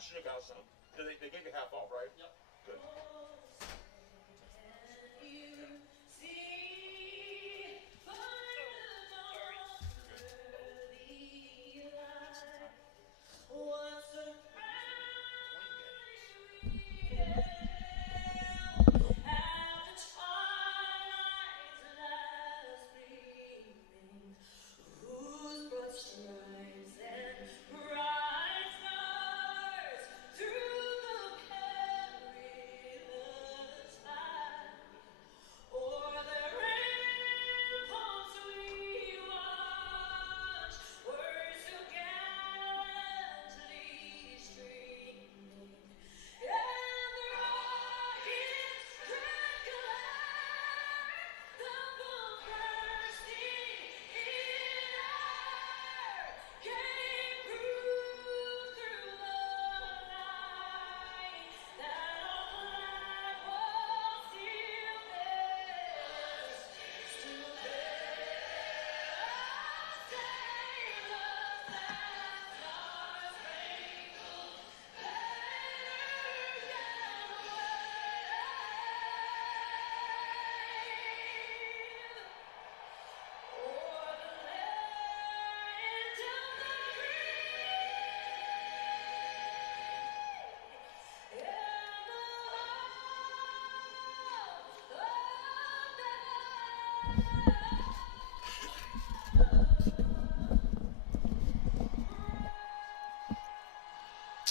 snook out some. They gave you half off, right? Yep. Good.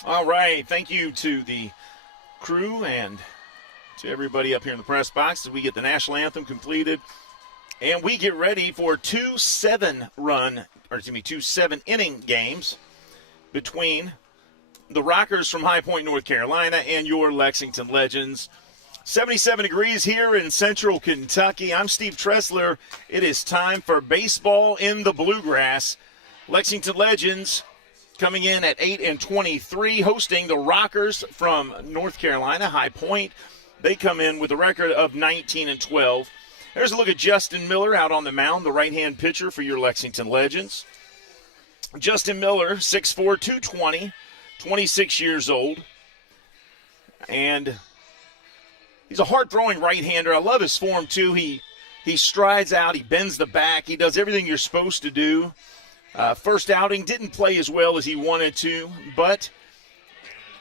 All right, thank you to the crew and to everybody up here in the press box as we get the national anthem completed. And we get ready for two 7-inning games between the Rockers from High Point, North Carolina, and your Lexington Legends. 77 degrees here in central Kentucky. I'm Steve Tressler. It is time for baseball in the Bluegrass. Lexington Legends coming in at 8-23, hosting the Rockers from North Carolina, High Point. They come in with a record of 19-12. There's a look at Justin Miller out on the mound, the right-hand pitcher for your Lexington Legends. Justin Miller, 6'4", 220, 26 years old. And he's a hard-throwing right-hander. I love his form, too. He strides out. He bends the back. He does everything you're supposed to do. First outing, didn't play as well as he wanted to, but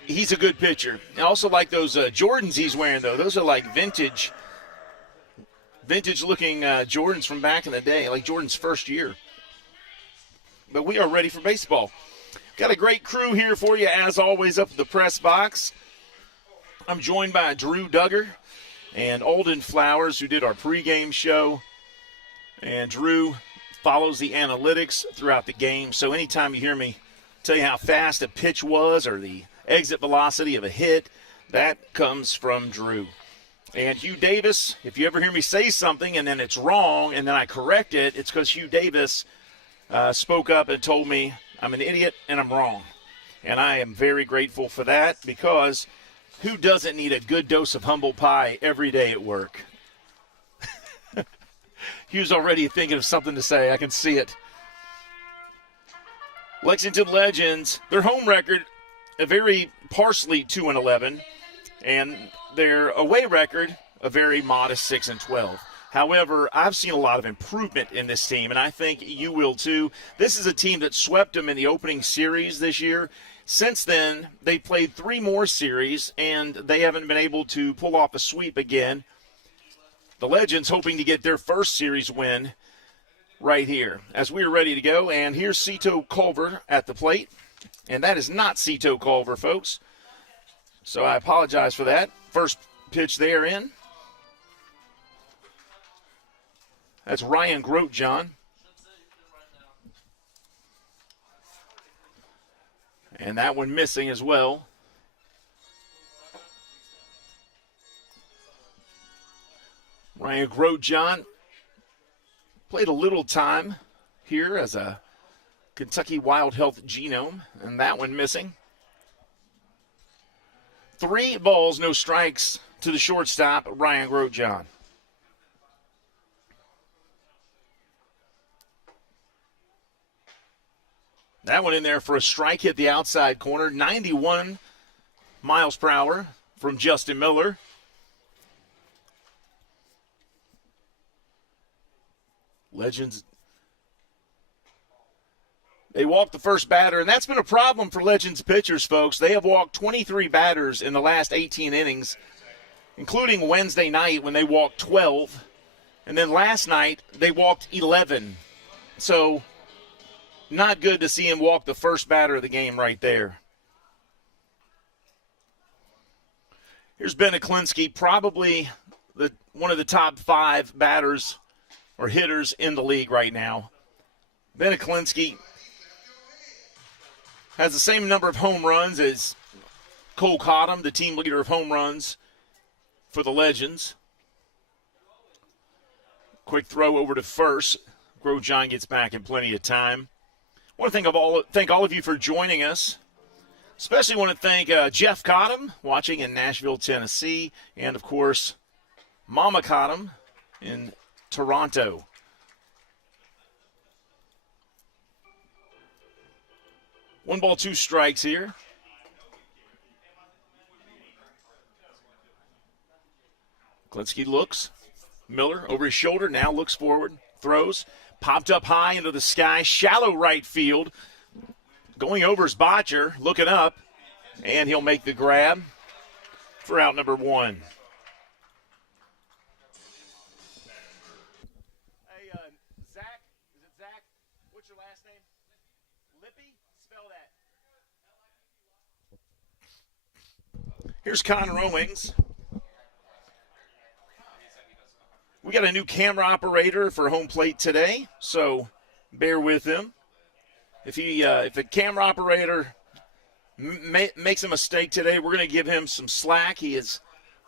he's a good pitcher. I also like those Jordans he's wearing, though. Those are like vintage-looking Jordans from back in the day, like Jordan's first year. But we are ready for baseball. Got a great crew here for you, as always, up at the press box. I'm joined by Drew Duggar and Alden Flowers, who did our pregame show. And Drew follows the analytics throughout the game. So anytime you hear me tell you how fast a pitch was or the exit velocity of a hit, that comes from Drew. And Hugh Davis, if you ever hear me say something and then it's wrong and then I correct it, it's because Hugh Davis spoke up and told me I'm an idiot and I'm wrong. And I am very grateful for that, because who doesn't need a good dose of humble pie every day at work? Hugh's already thinking of something to say. I can see it. Lexington Legends, their home record, a very parsley 2-11, and their away record, a very modest 6-12. However, I've seen a lot of improvement in this team, and I think you will too. This is a team that swept them in the opening series this year. Since then, they played 3 more series, and they haven't been able to pull off a sweep again. The Legends hoping to get their first series win right here as we are ready to go. And here's Cito Culver at the plate. And that is not Cito Culver, folks. So I apologize for that. First pitch there in. That's Ryan Grotjohn. And that one missing as well. Ryan Grotjohn played a little time here as a Kentucky Wild Health Genome, and that one missing. 3 balls, no strikes to the shortstop, Ryan Grotjohn. That one in there for a strike, hit the outside corner. 91 miles per hour from Justin Miller. Legends, they walked the first batter, and that's been a problem for Legends pitchers, folks. They have walked 23 batters in the last 18 innings, including Wednesday night when they walked 12. And then last night, they walked 11. So, not good to see him walk the first batter of the game right there. Here's Ben Aklinski, probably one of the top 5 batters or hitters in the league right now. Ben Aklinski has the same number of home runs as Cole Cottom, the team leader of home runs for the Legends. Quick throw over to first. Grosjean gets back in plenty of time. I want to thank all of you for joining us. Especially want to thank Jeff Cottom, watching in Nashville, Tennessee, and, of course, Mama Cottom in Toronto. One ball, 2 strikes here. Klinsky looks. Miller over his shoulder, now looks forward, throws. Popped up high into the sky, shallow right field. Going over is Botcher, looking up, and he'll make the grab for out number 1. Hey, Zach, is it Zach? What's your last name? Lippy? Spell that. Here's Connor Owings. We got a new camera operator for home plate today, so bear with him. If the camera operator makes a mistake today, we're going to give him some slack. He has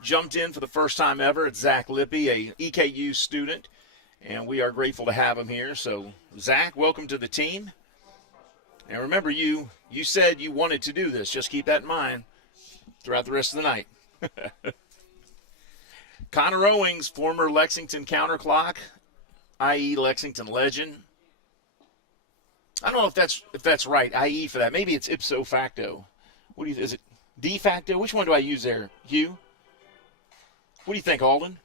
jumped in for the first time ever. It's Zach Lippy, a EKU student, and we are grateful to have him here. So, Zach, welcome to the team. And remember, you said you wanted to do this. Just keep that in mind throughout the rest of the night. Connor Owings, former Lexington counterclock, i.e. Lexington legend. I don't know if that's right, i.e. for that. Maybe it's ipso facto. Is it de facto? Which one do I use there? Hugh? What do you think, Alden?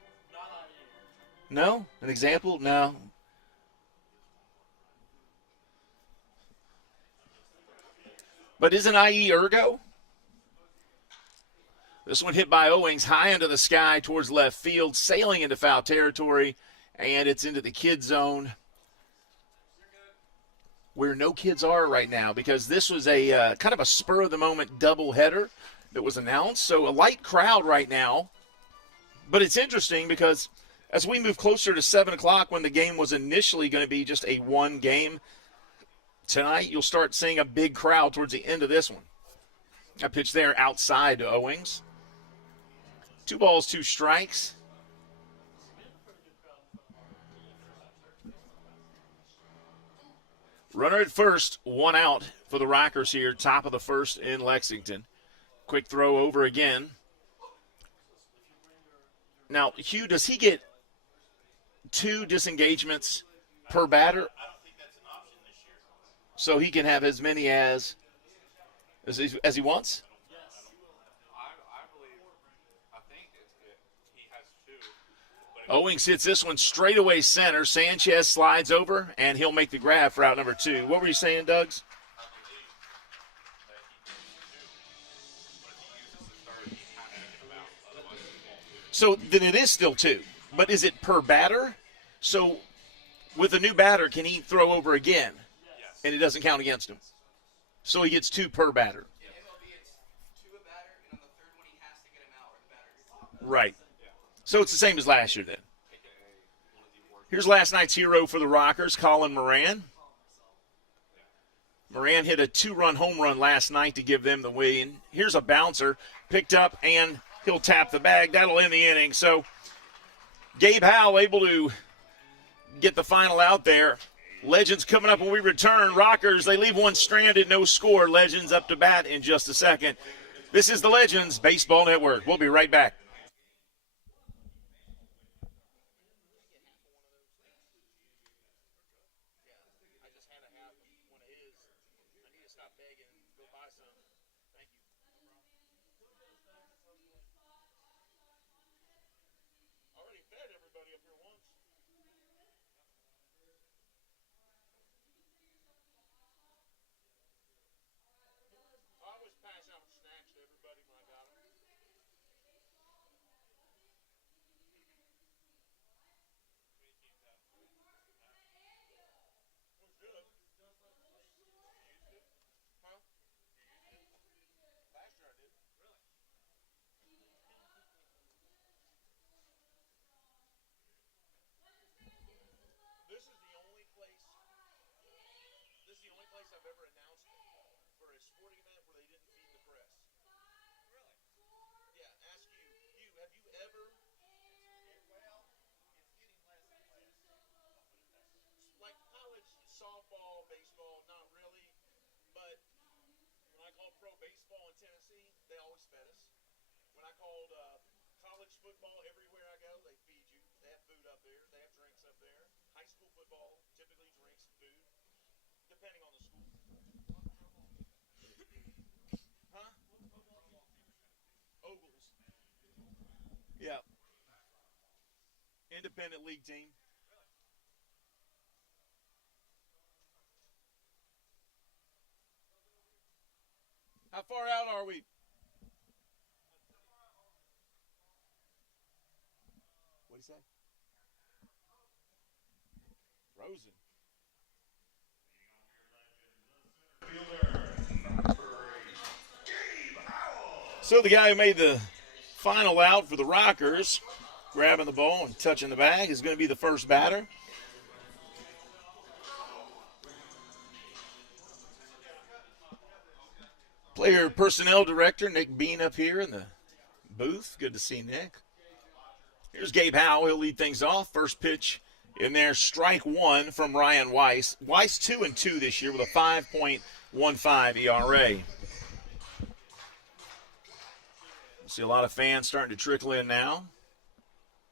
No? An example? No. But isn't i.e. ergo? This one hit by Owings high into the sky towards left field, sailing into foul territory, and it's into the kid zone where no kids are right now because this was a kind of a spur-of-the-moment doubleheader that was announced. So a light crowd right now, but it's interesting because as we move closer to 7 o'clock when the game was initially going to be just a one game, tonight you'll start seeing a big crowd towards the end of this one. A pitch there outside to Owings. 2 balls, 2 strikes. Runner at first, 1 out for the Rockers here, top of the first in Lexington. Quick throw over again. Now, Hugh, does he get 2 disengagements per batter? I don't think that's an option this year. So he can have as many as he wants? Owings hits this one straight away center. Sanchez slides over, and he'll make the grab for out number 2. What were you saying, Dougs? So then it is still 2. But is it per batter? So with a new batter, can he throw over again? And it doesn't count against him? So he gets 2 per batter. Right. So it's the same as last year then. Here's last night's hero for the Rockers, Colin Moran. Moran hit a 2-run home run last night to give them the win. Here's a bouncer, picked up, and he'll tap the bag. That'll end the inning. So Gabe Howell able to get the final out there. Legends coming up when we return. Rockers, they leave one stranded, no score. Legends up to bat in just a second. This is the Legends Baseball Network. We'll be right back. pro baseball in Tennessee, they always fed us. When I called college football, everywhere I go, they feed you. They have food up there. They have drinks up there. High school football, typically drinks and food, depending on the school. Huh? Ogles. Yeah. Independent league team. How far out are we? What did he say? Frozen. So the guy who made the final out for the Rockers, grabbing the ball and touching the bag, is going to be the first batter. Player personnel director Nick Bean up here in the booth. Good to see Nick. Here's Gabe Howe. He'll lead things off. First pitch in there, strike one from Ryan Weiss. Weiss 2-2 this year with a 5.15 ERA. See a lot of fans starting to trickle in now.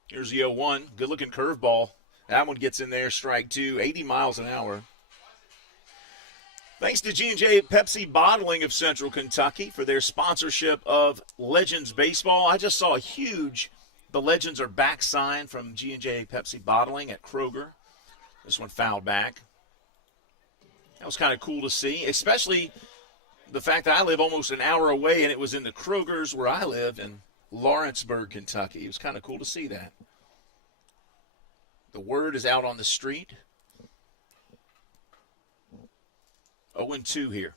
Here's the 0-1. Good-looking curveball. That one gets in there, strike two, 80 miles an hour. Thanks to G&J Pepsi Bottling of Central Kentucky for their sponsorship of Legends Baseball. I just saw a huge "The Legends Are Back" sign from G&J Pepsi Bottling at Kroger. This one fouled back. That was kind of cool to see, especially the fact that I live almost an hour away and it was in the Krogers where I live in Lawrenceburg, Kentucky. It was kind of cool to see that. The word is out on the street. 0-2 here.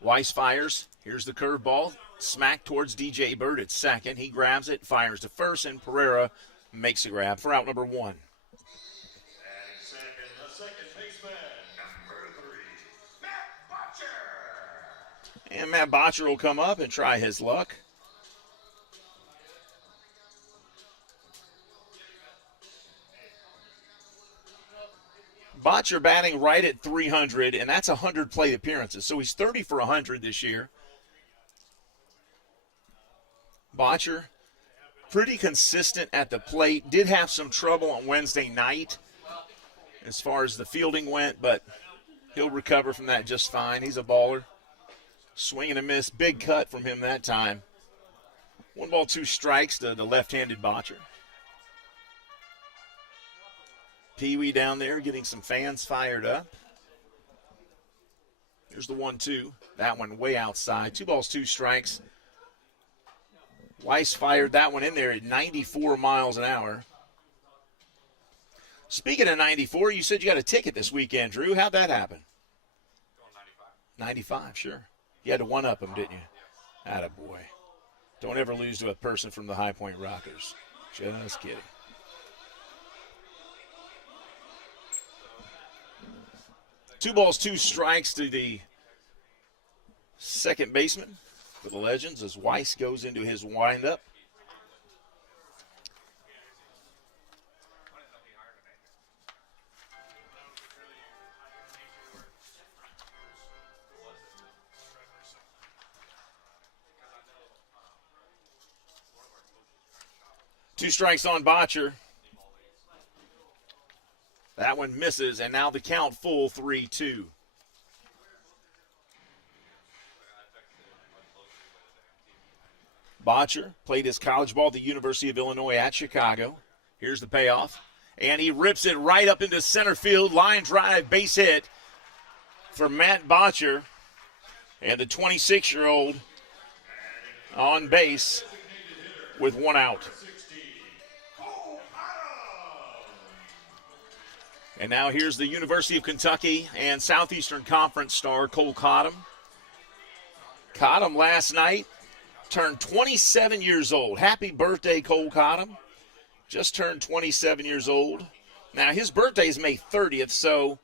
Weiss fires. Here's the curveball. Smack towards DJ Bird at second. He grabs it, fires to first, and Pereira makes a grab for out number one. The second baseman, number 3, Matt Botcher. And Matt Botcher will come up and try his luck. Botcher batting right at 300, and that's 100 plate appearances. So he's 30 for 100 this year. Botcher, pretty consistent at the plate. Did have some trouble on Wednesday night as far as the fielding went, but he'll recover from that just fine. He's a baller. Swing and a miss. Big cut from him that time. 1 ball, 2 strikes to the left-handed Botcher. Pee-wee down there getting some fans fired up. Here's the 1-2. That one way outside. 2 balls, 2 strikes. Weiss fired that one in there at 94 miles an hour. Speaking of 94, you said you got a ticket this weekend, Drew. How'd that happen? 95, sure. You had to one-up them, didn't you? Attaboy. Don't ever lose to a person from the High Point Rockers. Just kidding. Two balls, 2 strikes to the second baseman for the Legends as Weiss goes into his windup. Two strikes on Botcher. That one misses, and now the count full 3-2. Botcher played his college ball at the University of Illinois at Chicago. Here's the payoff. And he rips it right up into center field. Line drive, base hit for Matt Botcher. And the 26-year-old on base with 1 out. And now here's the University of Kentucky and Southeastern Conference star Cole Cottom. Cottom last night turned 27 years old. Happy birthday, Cole Cottom. Just turned 27 years old. Now, his birthday is May 30th, so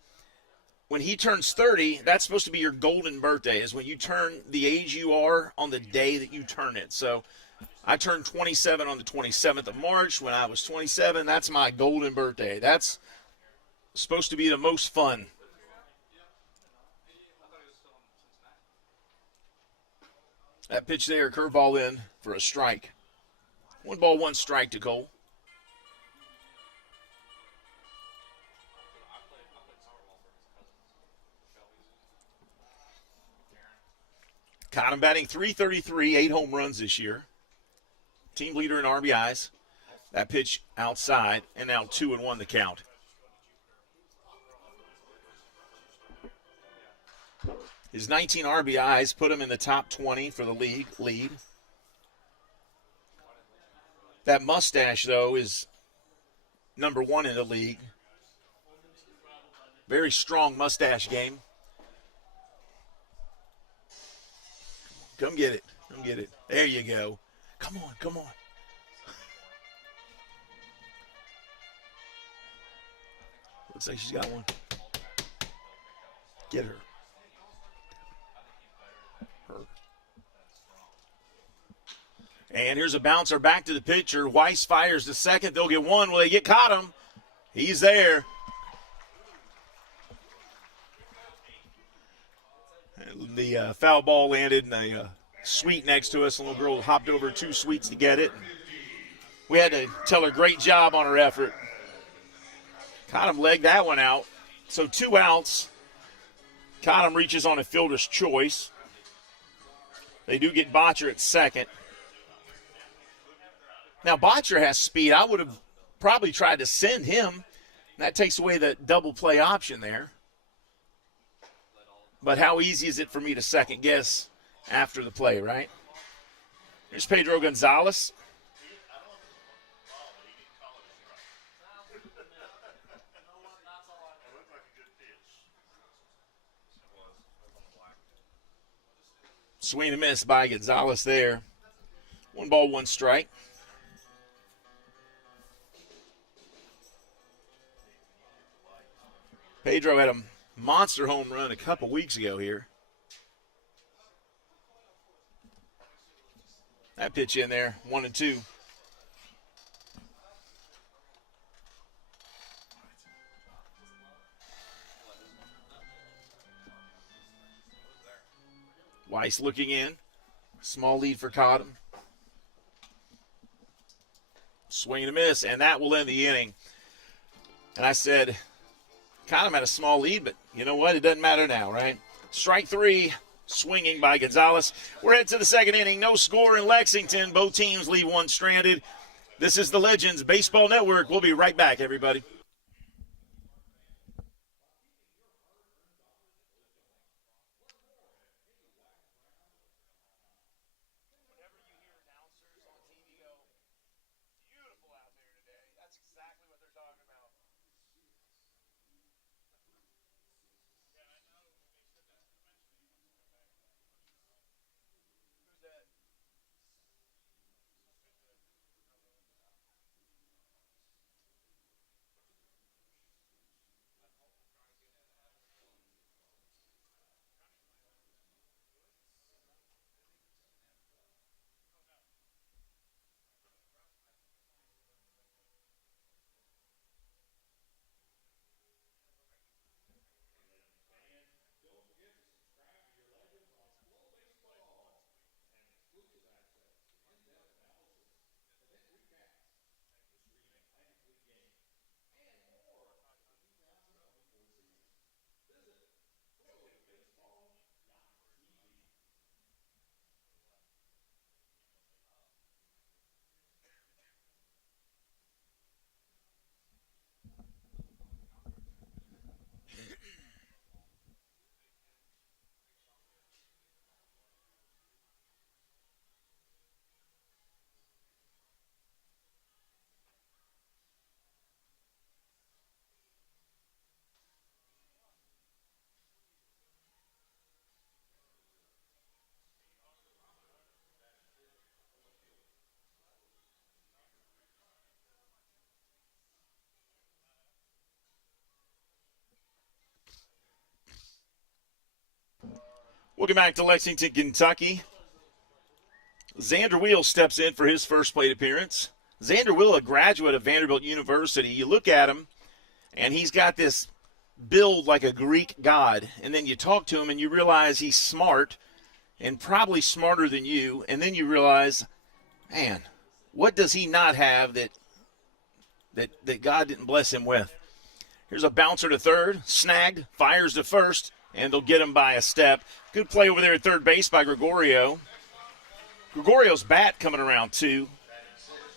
when he turns 30, that's supposed to be your golden birthday, is when you turn the age you are on the day that you turn it. So I turned 27 on the 27th of March. When I was 27, that's my golden birthday. That's supposed to be the most fun. That pitch there, curveball in for a strike. 1-1 to Cole. Cotton batting .333, 8 home runs this year. Team leader in RBIs. That pitch outside, and now 2-1 the count. His 19 RBIs put him in the top 20 for the league lead. That mustache, though, is number 1 in the league. Very strong mustache game. Come get it. Come get it. There you go. Come on, come on. Looks like she's got one. Get her. And here's a bouncer back to the pitcher. Weiss fires to second. They'll get one. Will they get Cotton? He's there. The foul ball landed in a suite next to us. A little girl hopped over 2 suites to get it. We had to tell her great job on her effort. Cotton legged that one out. So 2 outs. Cotton reaches on a fielder's choice. They do get Botcher at second. Now, Botcher has speed. I would have probably tried to send him. That takes away the double play option there. But how easy is it for me to second guess after the play, right? Here's Pedro Gonzalez. Swing and miss by Gonzalez there. 1-1 strike. Pedro had a monster home run a couple weeks ago here. That pitch in there, 1-2. Weiss looking in. Small lead for Cotton. Swing and a miss, and that will end the inning. And I said, Cotton had a small lead, but you know what? It doesn't matter now, right? Strike 3, swinging by Gonzalez. We're headed to the second inning. No score in Lexington. Both teams leave one stranded. This is the Legends Baseball Network. We'll be right back, everybody. Welcome back to Lexington, Kentucky. Xander Wheel steps in for his first plate appearance. Xander Wheel, a graduate of Vanderbilt University. You look at him, and he's got this build like a Greek god. And then you talk to him, and you realize he's smart. and probably smarter than you, and then you realize, man, what does he not have that God didn't bless him with? Here's a bouncer to third, snagged, fires to first, and they'll get him by a step. Good play over there at third base by Gregorio. Gregorio's bat coming around too.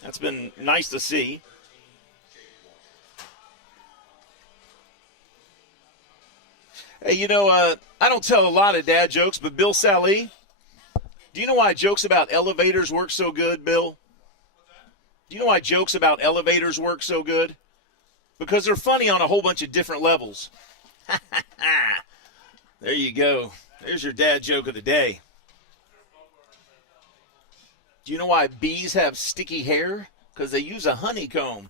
That's been nice to see. Hey, you know, I don't tell a lot of dad jokes, but Bill Sally, do you know why jokes about elevators work so good, Bill? Do you know why jokes about elevators work so good? Because they're funny on a whole bunch of different levels. There you go. There's your dad joke of the day. Do you know why bees have sticky hair? Because they use a honeycomb.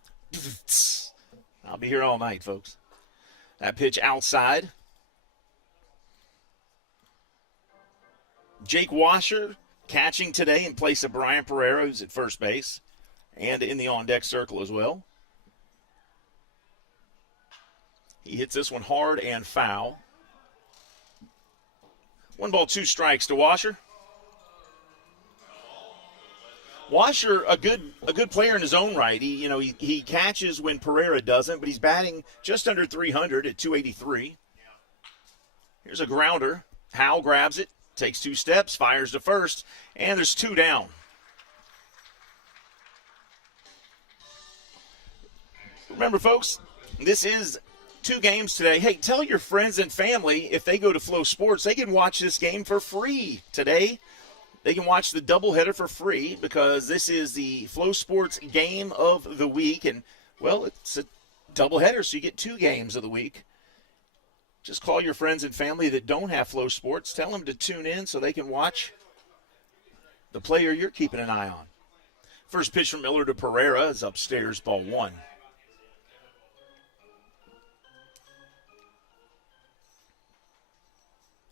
I'll be here all night, folks. That pitch outside. Jake Washer catching today in place of Brian Pereira, who's at first base, and in the on-deck circle as well. He hits this one hard and foul. 1 ball, 2 strikes to Washer. Washer, a good player in his own right. He catches when Pereira doesn't, but he's batting just under 300 at 283. Here's a grounder. Howell grabs it, takes 2 steps, fires to first, and there's 2 down. Remember, folks, this is 2 games today. Hey, tell your friends and family if they go to Flow Sports, they can watch this game for free today. They can watch the doubleheader for free because this is the Flow Sports game of the week. And, well, it's a doubleheader, so you get 2 games of the week. Just call your friends and family that don't have Flow Sports. Tell them to tune in so they can watch the player you're keeping an eye on. First pitch from Miller to Pereira is upstairs, ball 1.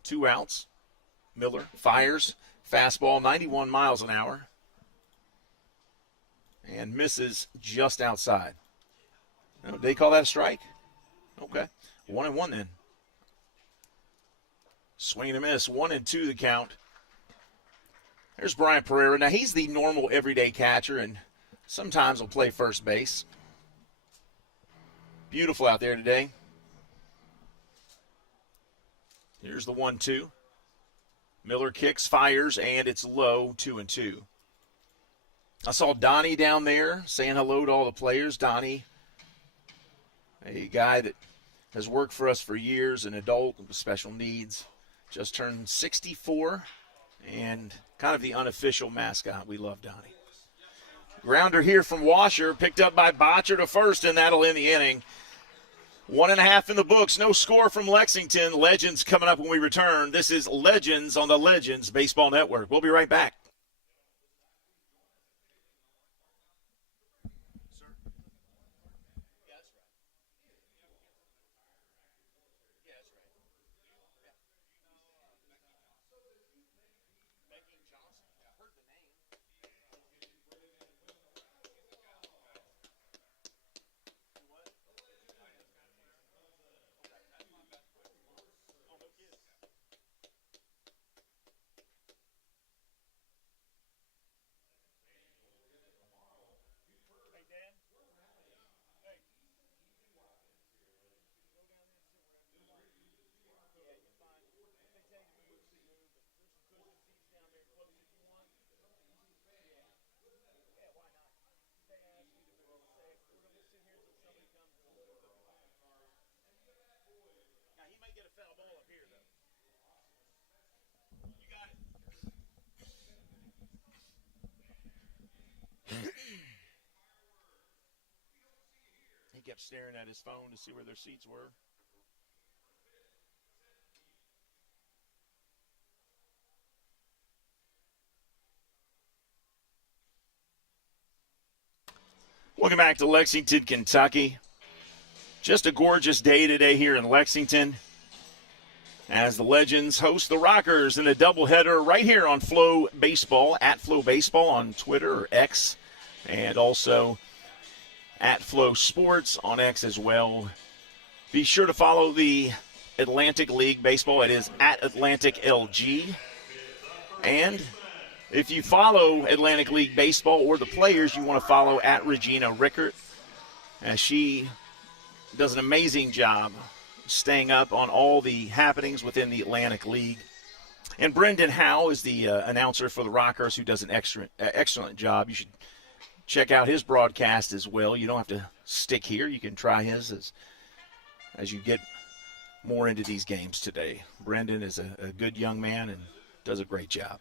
Two outs. Miller fires. Fastball, 91 miles an hour. And misses just outside. Oh, did they call that a strike? Okay. 1-1 then. Swing and a miss. 1-2 the count. There's Brian Pereira. Now, he's the normal everyday catcher, and sometimes will play first base. Beautiful out there today. Here's the 1-2. Miller kicks, fires, and it's low, 2-2. I saw Donnie down there saying hello to all the players. Donnie, a guy that has worked for us for years, an adult with special needs, just turned 64, and kind of the unofficial mascot. We love Donnie. Grounder here from Washer, picked up by Botcher to first, and that'll end the inning. 1.5 in the books. No score from Lexington. Legends coming up when we return. This is Legends on the Legends Baseball Network. We'll be right back. He kept staring at his phone to see where their seats were. Welcome back to Lexington, Kentucky. Just a gorgeous day today here in Lexington as the Legends host the Rockers in a doubleheader right here on Flow Baseball, at Flow Baseball on Twitter or X, and also at Flow Sports on X as well. Be sure to follow the Atlantic League Baseball. It is at Atlantic LG. And if you follow Atlantic League Baseball or the players, you want to follow at Regina Rickert, as she does an amazing job staying up on all the happenings within the Atlantic League. And Brendan Howe is the announcer for the Rockers, who does an excellent job. You should check out his broadcast as well. You don't have to stick here. You can try his as you get more into these games today. Brendan is a good young man and does a great job.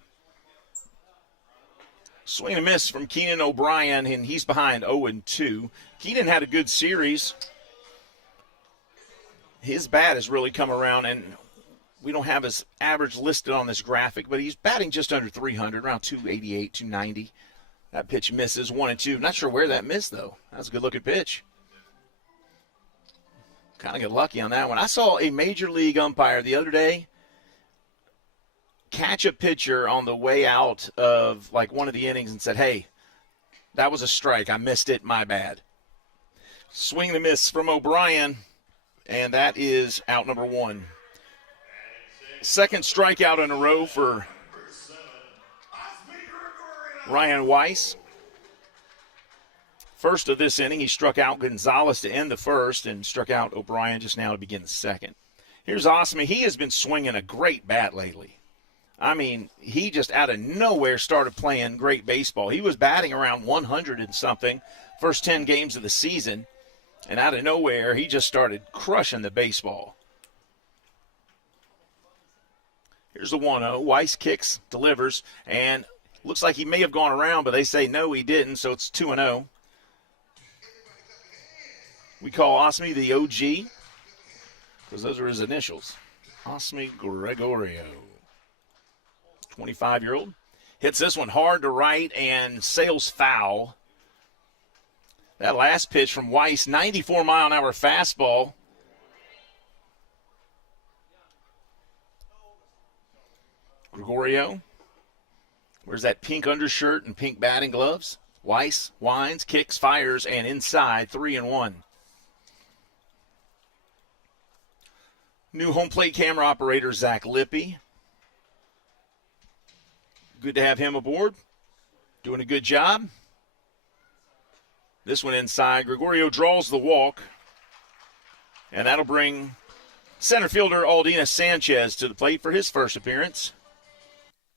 Swing and a miss from Keenan O'Brien, and he's behind 0-2. Keenan had a good series. His bat has really come around, and we don't have his average listed on this graphic, but he's batting just under 300, around 288, 290. That pitch misses 1-2. Not sure where that missed, though. That's a good-looking pitch. Kind of got lucky on that one. I saw a major league umpire the other day catch a pitcher on the way out of like one of the innings and said, hey, that was a strike. I missed it. My bad. Swing and a miss from O'Brien, and that is out number one. Second strikeout in a row for Ryan Weiss. First of this inning, he struck out Gonzalez to end the first and struck out O'Brien just now to begin the second. Here's Osme. He has been swinging a great bat lately. I mean, he just out of nowhere started playing great baseball. He was batting around 100 and something first 10 games of the season, and out of nowhere, he just started crushing the baseball. Here's the 1-0. Weiss kicks, delivers, and looks like he may have gone around, but they say no, he didn't, so it's 2-0. We call Osme the OG because those are his initials. Osme Gregorio, 25-year-old. Hits this one hard to right and sails foul. That last pitch from Weiss, 94-mile-an-hour fastball. Gregorio, where's that pink undershirt and pink batting gloves? Weiss winds, kicks, fires, and inside, 3-1. New home plate camera operator, Zach Lippy. Good to have him aboard. Doing a good job. This one inside. Gregorio draws the walk. And that'll bring center fielder Aldina Sanchez to the plate for his first appearance.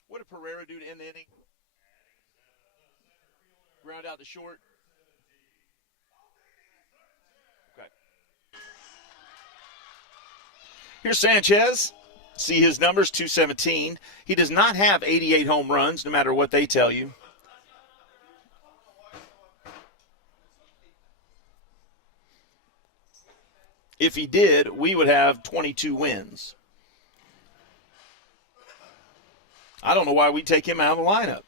What did Pereira do to end the inning? Ground out to short. Okay. Here's Sanchez. See his numbers, 217. He does not have 88 home runs, no matter what they tell you. If he did, we would have 22 wins. I don't know why we take him out of the lineup.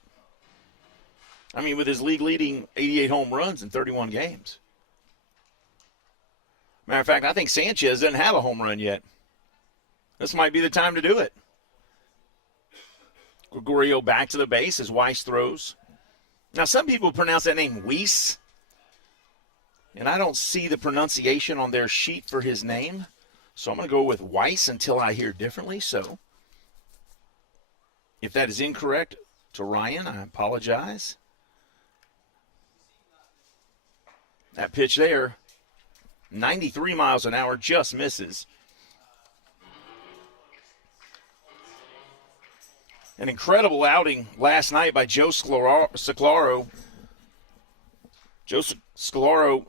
I mean, with his league-leading 88 home runs in 31 games. Matter of fact, I think Sanchez doesn't have a home run yet. This might be the time to do it. Gregorio back to the base as Weiss throws. Now, some people pronounce that name Weiss, and I don't see the pronunciation on their sheet for his name, so I'm going to go with Weiss until I hear differently. So if that is incorrect to Ryan, I apologize. That pitch there, 93 miles an hour, just misses. An incredible outing last night by Joe Scalaro. Joe Scalaro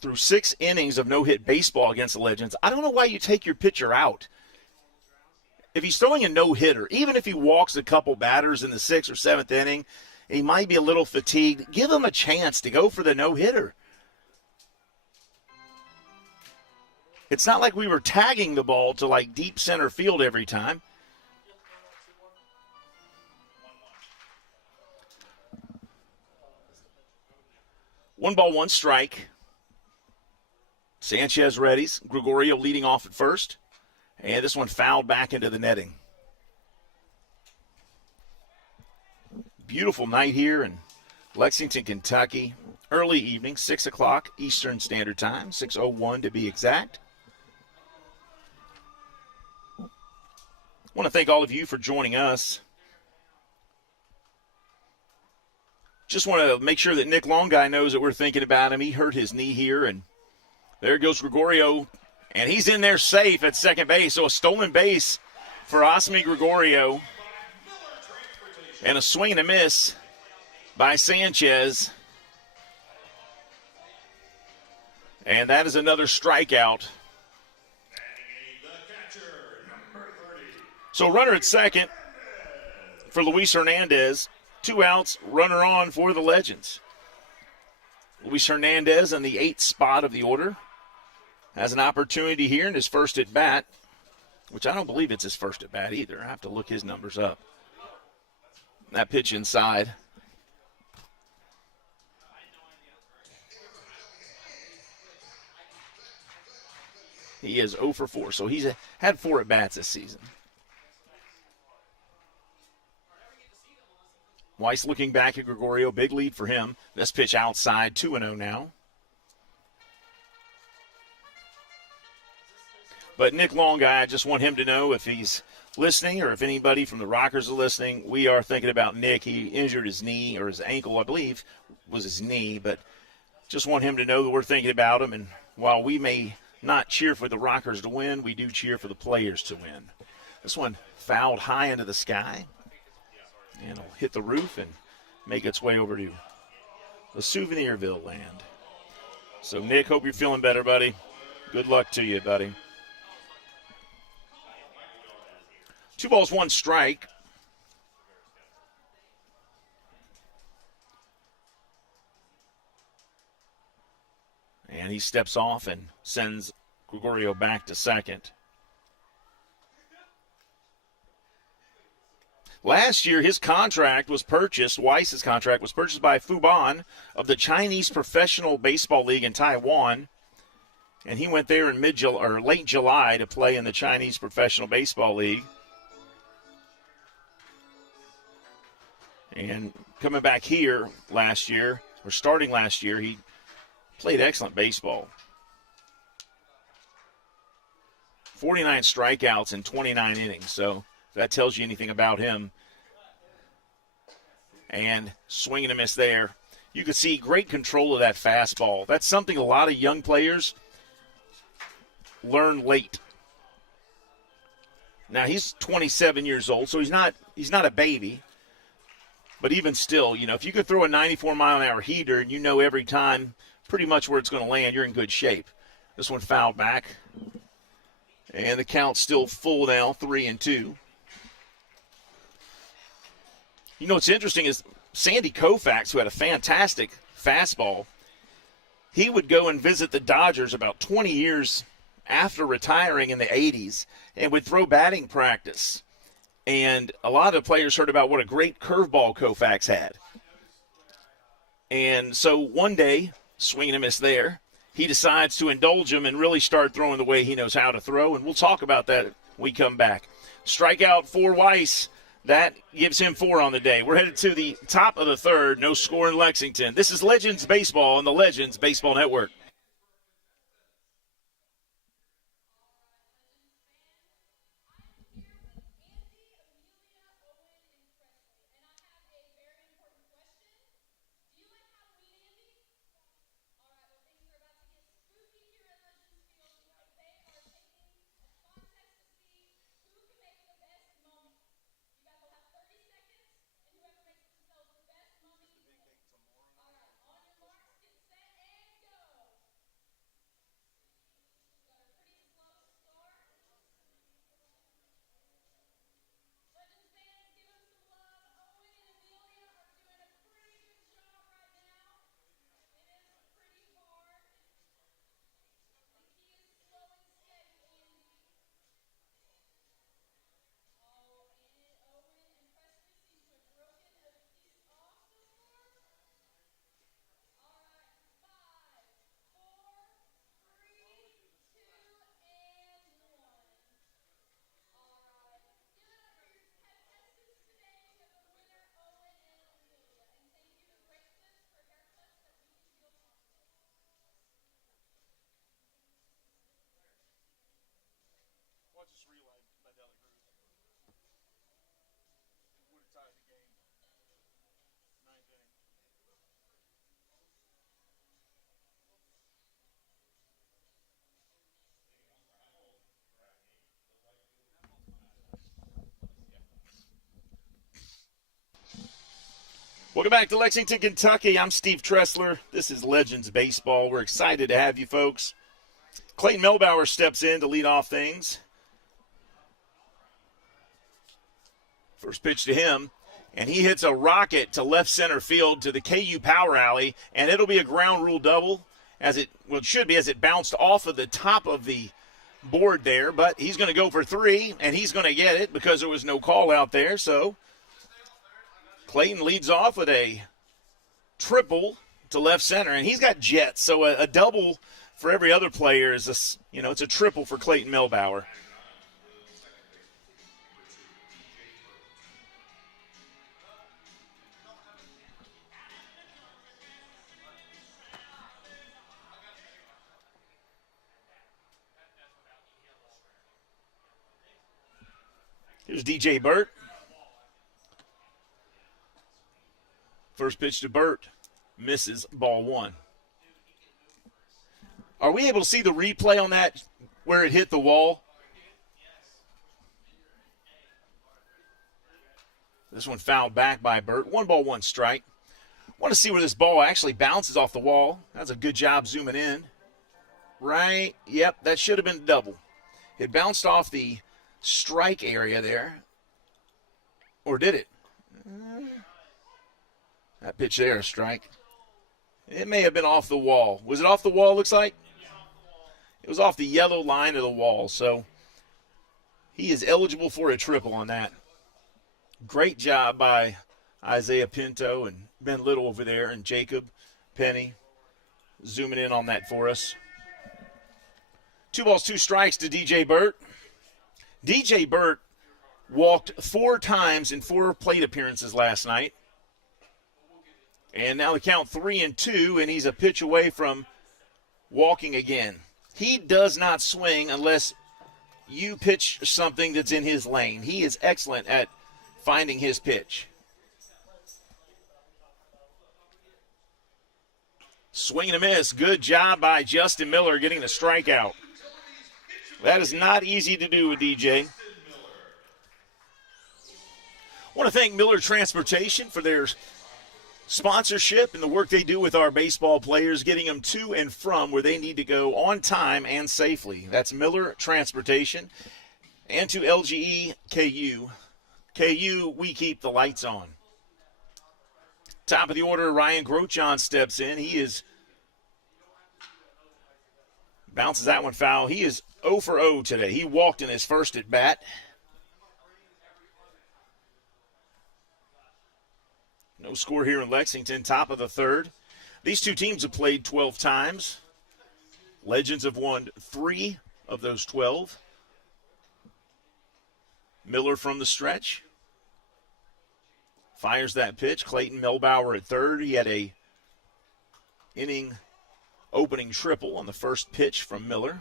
threw 6 innings of no-hit baseball against the Legends. I don't know why you take your pitcher out. If he's throwing a no-hitter, even if he walks a couple batters in the 6th or 7th inning, he might be a little fatigued, give him a chance to go for the no-hitter. It's not like we were tagging the ball to like deep center field every time. One ball, one strike. Sanchez readies. Gregorio leading off at first. And this one fouled back into the netting. Beautiful night here in Lexington, Kentucky. Early evening, 6 o'clock Eastern Standard Time, 6:01 to be exact. I want to thank all of you for joining us just want to make sure that Nick Longuy knows that we're thinking about him. He hurt his knee here, and there goes Gregorio, and he's in there safe at second base. So a stolen base for Osmi Gregorio, and a swing and a miss by Sanchez. And that is another strikeout. So runner at second for Luis Hernandez. 2 outs, runner on for the Legends. Luis Hernandez in the 8th spot of the order has an opportunity here in his first at bat, which I don't believe it's his first at bat either. I have to look his numbers up. That pitch inside. He is 0 for 4, so he's had 4 at-bats this season. Weiss looking back at Gregorio. Big lead for him. This pitch outside, 2-0 now. But Nick Longuy, I just want him to know if he's listening or if anybody from the Rockers is listening, we are thinking about Nick. He injured his knee or his ankle, I believe, was his knee. But just want him to know that we're thinking about him. And while we may not cheer for the Rockers to win, we do cheer for the players to win. This one fouled high into the sky, and it'll hit the roof and make its way over to the Souvenirville land. So, Nick, hope you're feeling better, buddy. Good luck to you, buddy. 2 balls, 1 strike. And he steps off and sends Gregorio back to second. Last year, his contract was purchased, Weiss's contract was purchased by Fubon of the Chinese Professional Baseball League in Taiwan. And he went there in late July to play in the Chinese Professional Baseball League. And coming back here last year, or starting last year, he played excellent baseball. 49 strikeouts in 29 innings, so if that tells you anything about him. And swing and a miss there. You can see great control of that fastball. That's something a lot of young players learn late. Now, he's 27 years old, so he's not a baby. But even still, if you could throw a 94-mile-an-hour heater and you know every time pretty much where it's going to land, you're in good shape. This one fouled back. And the count's still full now, 3-2. What's interesting is Sandy Koufax, who had a fantastic fastball, he would go and visit the Dodgers about 20 years after retiring in the 80s and would throw batting practice. And a lot of players heard about what a great curveball Koufax had. And so one day, swing and a miss there, he decides to indulge him and really start throwing the way he knows how to throw. And we'll talk about that when we come back. Strikeout for Weiss. That gives him 4 on the day. We're headed to the top of the third. No score in Lexington. This is Legends Baseball on the Legends Baseball Network. Welcome back to Lexington, Kentucky. I'm Steve Tressler. This is Legends Baseball. We're excited to have you folks. Clayton Melbauer steps in to lead off things. First pitch to him, and he hits a rocket to left center field to the KU Power Alley, and it'll be a ground rule double, it should be, as it bounced off of the top of the board there, but he's going to go for 3, and he's going to get it because there was no call out there. So Clayton leads off with a triple to left center, and he's got jets. So a double for every other player is it's a triple for Clayton Melbauer. Here's DJ Burt. First pitch to Burt. Misses, ball 1. Are we able to see the replay on that where it hit the wall? This one fouled back by Burt. 1 ball, 1 strike. Want to see where this ball actually bounces off the wall. That's a good job zooming in. Right. Yep, that should have been double. It bounced off the strike area there. Or did it? That pitch there, a strike. It may have been off the wall. Was it off the wall, looks like? It was off the yellow line of the wall, so he is eligible for a triple on that. Great job by Isaiah Pinto and Ben Little over there, and Jacob Penny zooming in on that for us. 2 balls, 2 strikes to DJ Burt. DJ Burt walked 4 times in 4 plate appearances last night. And now the count 3-2, and he's a pitch away from walking again. He does not swing unless you pitch something that's in his lane. He is excellent at finding his pitch. Swing and a miss. Good job by Justin Miller getting the strikeout. That is not easy to do with DJ. I want to thank Miller Transportation for their sponsorship and the work they do with our baseball players, getting them to and from where they need to go on time and safely. That's Miller Transportation. And to LGE KU. KU, we keep the lights on. Top of the order, Ryan Grochon steps in. He bounces that one foul. He is 0 for 0 today. He walked in his first at bat. No score here in Lexington, top of the 3rd. These two teams have played 12 times. Legends have won 3 of those 12. Miller from the stretch. Fires that pitch. Clayton Melbauer at 3rd. He had a inning opening triple on the first pitch from Miller.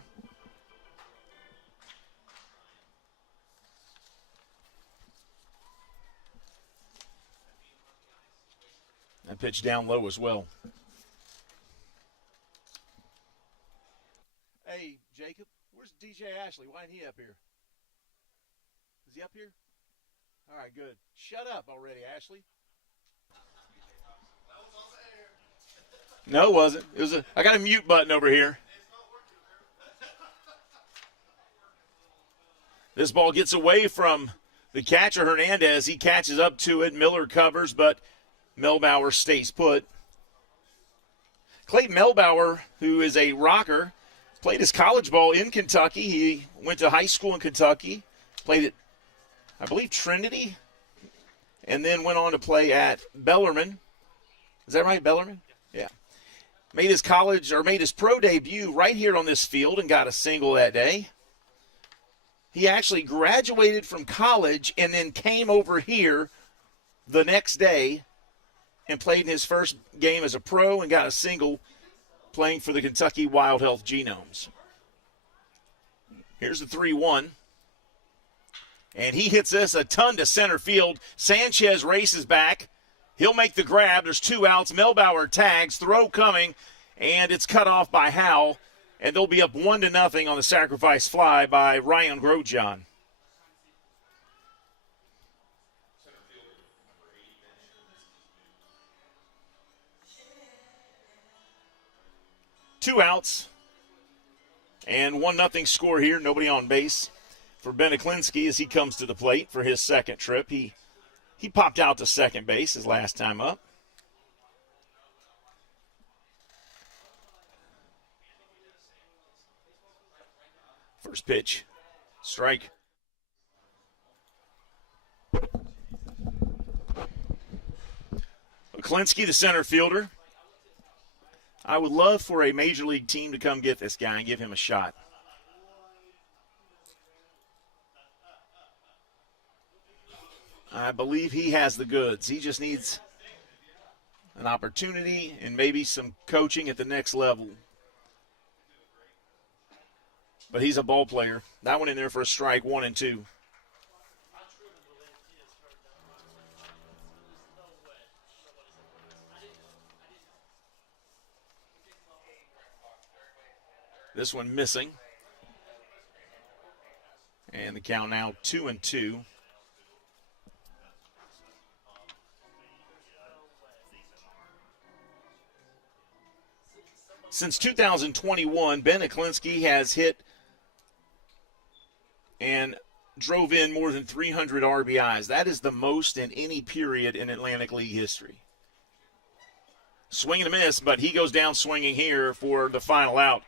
That pitch down low as well. Hey, Jacob, where's DJ Ashley? Why ain't he up here? Is he up here? All right, good. Shut up already, Ashley. No, it wasn't. I got a mute button over here. This ball gets away from the catcher, Hernandez. He catches up to it. Miller covers, but Melbauer stays put. Clayton Melbauer, who is a rocker, played his college ball in Kentucky. He went to high school in Kentucky, played at, I believe, Trinity, and then went on to play at Bellarmine. Is that right, Bellarmine? Yeah. Made his pro debut right here on this field and got a single that day. He actually graduated from college and then came over here the next day and played in his first game as a pro and got a single playing for the Kentucky Wild Health Genomes. Here's the 3-1. And he hits this a ton to center field. Sanchez races back. He'll make the grab. There's 2 outs. Melbauer tags. Throw coming. And it's cut off by Howell. And they'll be up 1-0 on the sacrifice fly by Ryan Grochon. 2 outs and 1-0 score here. Nobody on base for Ben Aklinski as he comes to the plate for his second trip. He popped out to second base his last time up. First pitch, strike. Aklinski, the center fielder. I would love for a major league team to come get this guy and give him a shot. I believe he has the goods. He just needs an opportunity and maybe some coaching at the next level. But he's a ball player. That one in there for a strike, 1-2. This one missing. And the count now 2-2. Since 2021, Ben Aklinski has hit and drove in more than 300 RBIs. That is the most in any period in Atlantic League history. Swing and a miss, but he goes down swinging here for the final out.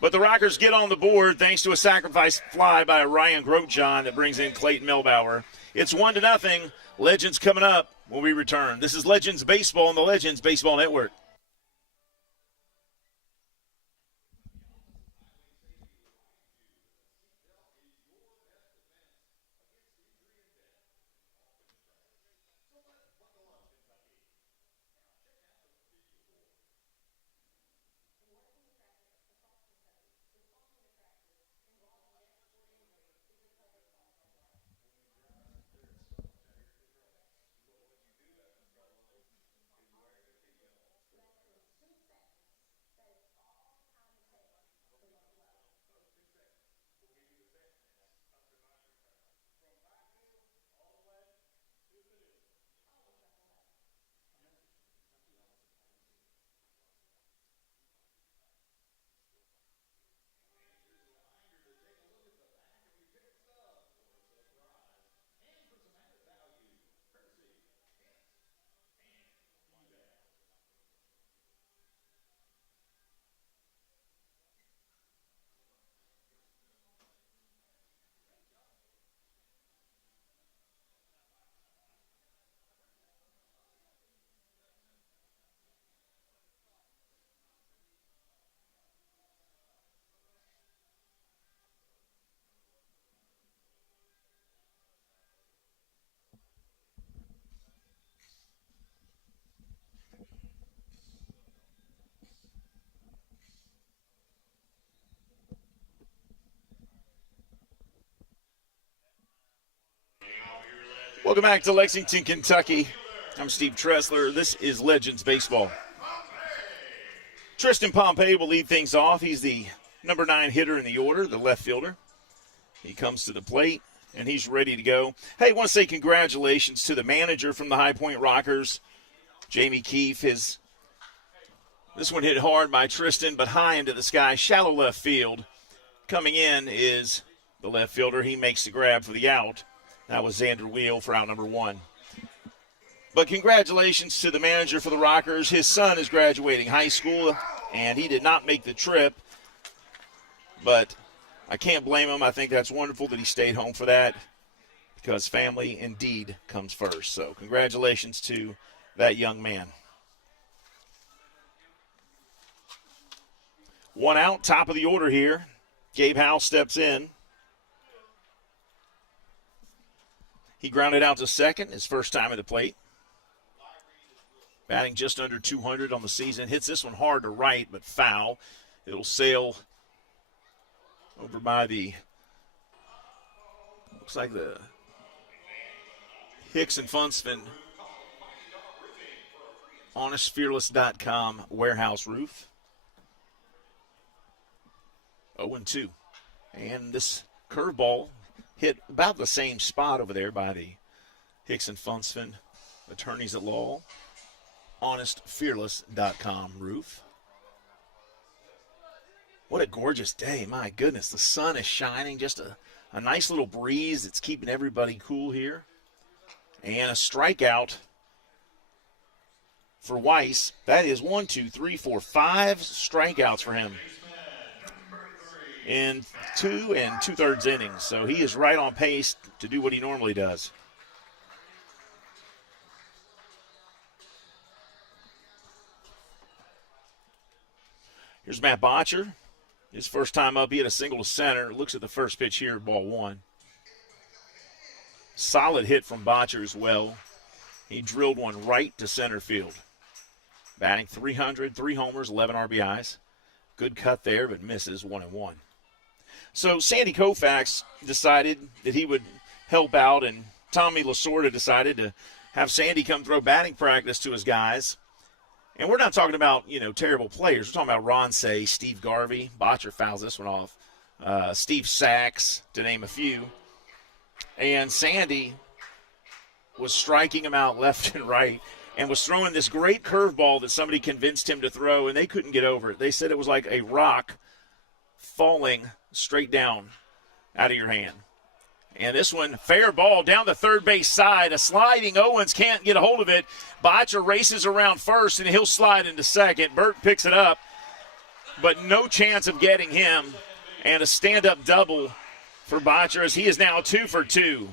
But the Rockers get on the board thanks to a sacrifice fly by Ryan Grotjohn that brings in Clayton Melbauer. It's 1-0. Legends coming up when we return. This is Legends Baseball on the Legends Baseball Network. Welcome back to Lexington, Kentucky. I'm Steve Tressler. This is Legends Baseball. Tristan Pompey will lead things off. He's the number 9 hitter in the order, the left fielder. He comes to the plate, and he's ready to go. Hey, I want to say congratulations to the manager from the High Point Rockers, Jamie Keefe. This one hit hard by Tristan, but high into the sky, shallow left field. Coming in is the left fielder. He makes the grab for the out. That was Xander Wheel for out number 1. But congratulations to the manager for the Rockers. His son is graduating high school, and he did not make the trip. But I can't blame him. I think that's wonderful that he stayed home for that because family indeed comes first. So congratulations to that young man. 1 out, top of the order here. Gabe Howell steps in. He grounded out to second, his first time at the plate. Batting just under 200 on the season. Hits this one hard to right, but foul. It'll sail over by looks like the Hicks and Funston HonestFearless.com warehouse roof. 0-2. And this curveball hit about the same spot over there by the Hicks and Funston attorneys at law, HonestFearless.com roof. What a gorgeous day. My goodness, the sun is shining. Just a nice little breeze that's keeping everybody cool here. And a strikeout for Weiss. That is 5 strikeouts for him in 2 2/3 innings. So he is right on pace to do what he normally does. Here's Matt Botcher. His first time up, he had a single to center. Looks at the first pitch here, ball 1. Solid hit from Botcher as well. He drilled one right to center field. Batting .300, 3 homers, 11 RBIs. Good cut there, but misses 1-1. So Sandy Koufax decided that he would help out, and Tommy Lasorda decided to have Sandy come throw batting practice to his guys. And we're not talking about, terrible players. We're talking about Ron Say, Steve Garvey. Botcher fouls this one off. Steve Sachs, to name a few. And Sandy was striking him out left and right and was throwing this great curveball that somebody convinced him to throw, and they couldn't get over it. They said it was like a rock falling straight down out of your hand. And this one, fair ball down the third base side. A sliding Owens can't get a hold of it. Botcher races around first, and he'll slide into second. Burt picks it up, but no chance of getting him. And a stand-up double for Botcher as he is now 2 for 2.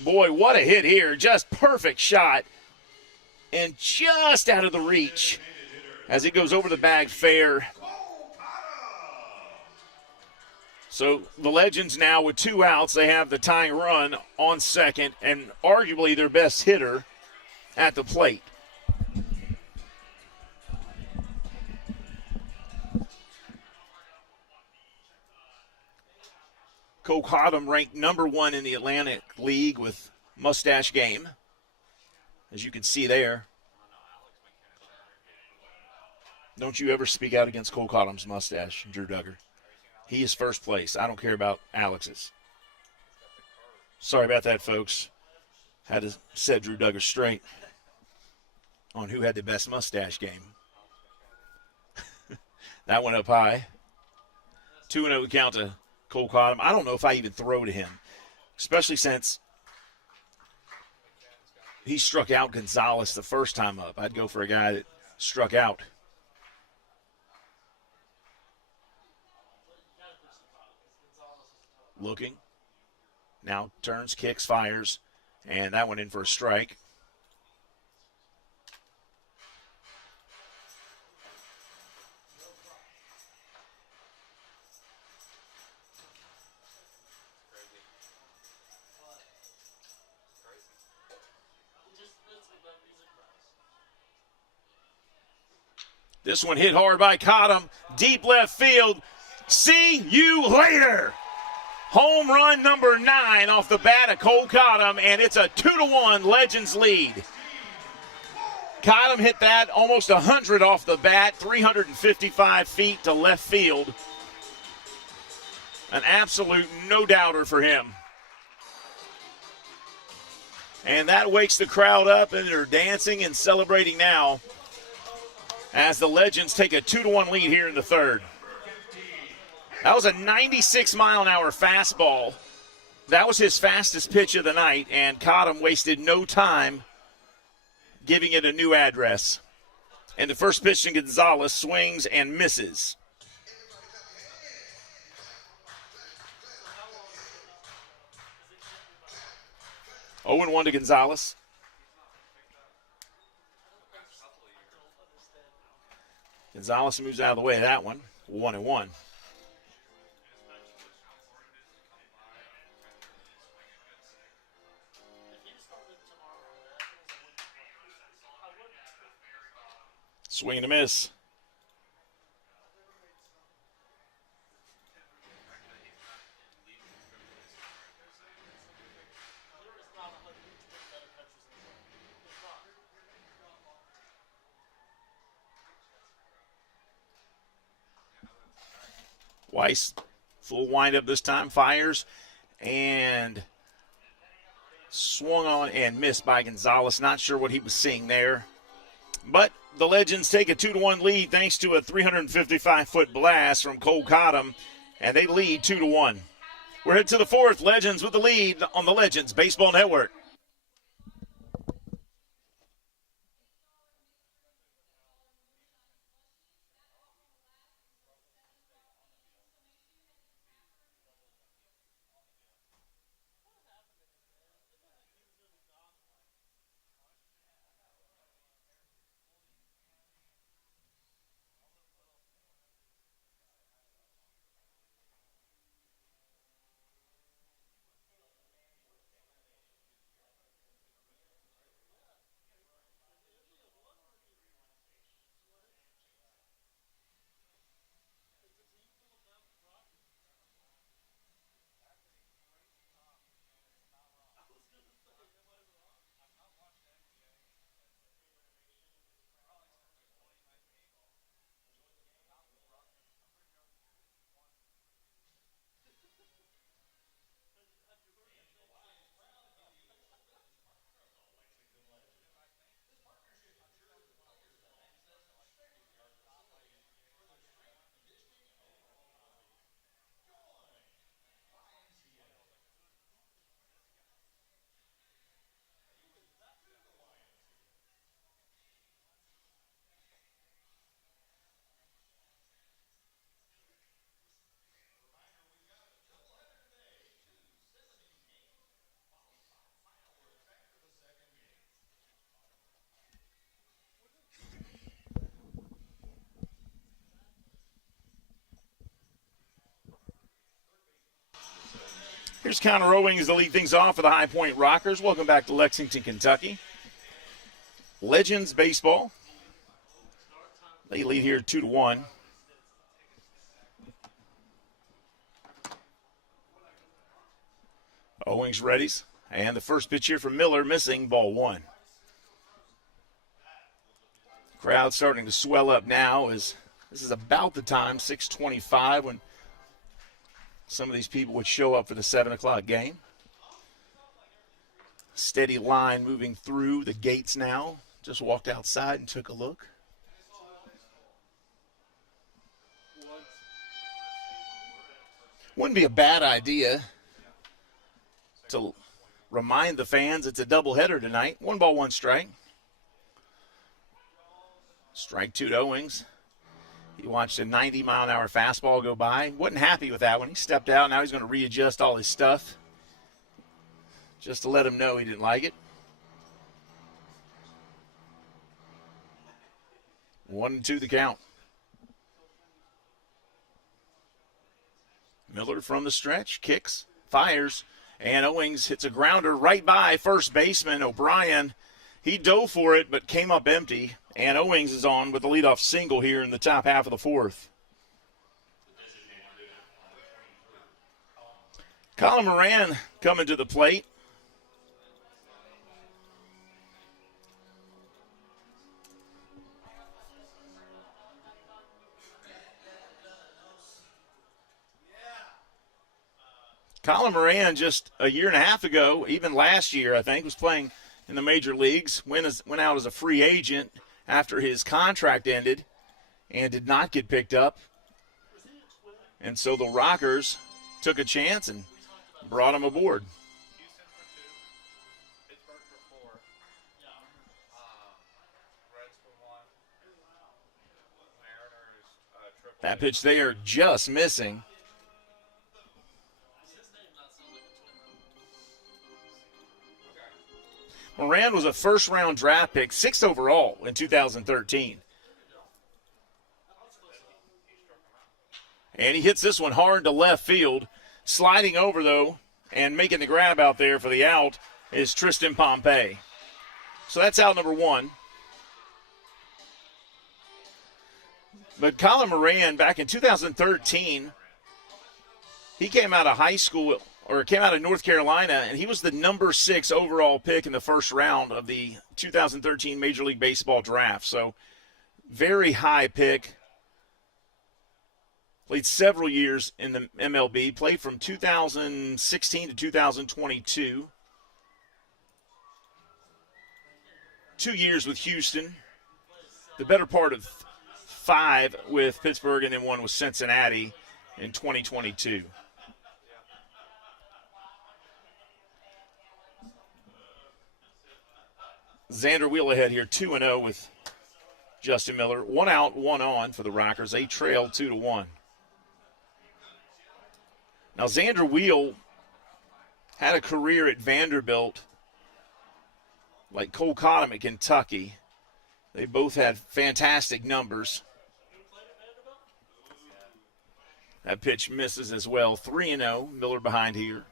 Boy, what a hit here. Just perfect shot. And just out of the reach as it goes over the bag fair. So the Legends now with 2 outs, they have the tying run on second and arguably their best hitter at the plate. Cole Cottom ranked number 1 in the Atlantic League with mustache game, as you can see there. Don't you ever speak out against Cole Cottom's mustache, Drew Duggar. He is first place. I don't care about Alex's. Sorry about that, folks. Had to set Drew Duggar straight on who had the best mustache game. That went up high. 2-0 count to Cole Cottom. I don't know if I even throw to him, especially since he struck out Gonzalez the first time up. I'd go for a guy that struck out. Looking. Now turns, kicks, fires, and that went in for a strike. This one hit hard by Cottom. Deep left field. See you later. Home run number 9 off the bat of Cole Cottom, and it's a 2-1 Legends lead. Cottom hit that almost 100 off the bat, 355 feet to left field. An absolute no-doubter for him. And that wakes the crowd up, and they're dancing and celebrating now as the Legends take a 2-1 lead here in the third. That was a 96-mile-an-hour fastball. That was his fastest pitch of the night, and Cottom wasted no time giving it a new address. And the first pitch to Gonzalez swings and misses. Oh, 0-1 to Gonzalez. Gonzalez moves out of the way of that one. 1-1. Swing and a miss. Weiss, full windup this time, fires, and swung on and missed by Gonzalez. Not sure what he was seeing there. But the Legends take a 2-1 lead thanks to a 355-foot blast from Cole Cottom, and they lead 2-1. We're headed to the fourth. Legends with the lead on the Legends Baseball Network. Here's Connor Owings to lead things off for the High Point Rockers. Welcome back to Lexington, Kentucky. Legends Baseball. They lead here 2-1. Owings readies. And the first pitch here from Miller, missing, ball one. Crowd starting to swell up now as this is about the time, 6:25, when some of these people would show up for the 7 o'clock game. Steady line moving through the gates now. Just walked outside and took a look. Wouldn't be a bad idea to remind the fans it's a doubleheader tonight. 1-1 strike. Strike two to Owings. He watched a 90-mile-an-hour fastball go by. Wasn't happy with that one. He stepped out. Now he's going to readjust all his stuff just to let him know he didn't like it. 1-2 the count. Miller from the stretch, kicks, fires, and Owings hits a grounder right by first baseman O'Brien. He dove for it, but came up empty, and Owings is on with the leadoff single here in the top half of the fourth. Colin Moran coming to the plate. Colin Moran just a year and a half ago, even last year I think, was playing in the major leagues, went out as a free agent after his contract ended and did not get picked up. And so the Rockers took a chance and brought him aboard. That pitch there just missing. Moran was a first-round draft pick, 6th overall in 2013. And he hits this one hard to left field. Sliding over, though, and making the grab out there for the out is Tristan Pompey. So that's out number one. But Colin Moran, back in 2013, he came out of high school, or came out of North Carolina, and he was the number 6 overall pick in the first round of the 2013 Major League Baseball draft. So very high pick. Played several years in the MLB. Played from 2016 to 2022. 2 years with Houston. the better part of 5 with Pittsburgh and then 1 with Cincinnati in 2022. Xander Wheel ahead here, 2-0 with Justin Miller. 1 out, 1 on for the Rockers. They trail 2-1. Now, Xander Wheel had a career at Vanderbilt like Cole Cottom at Kentucky. They both had fantastic numbers. That pitch misses as well. 3-0. Miller behind here.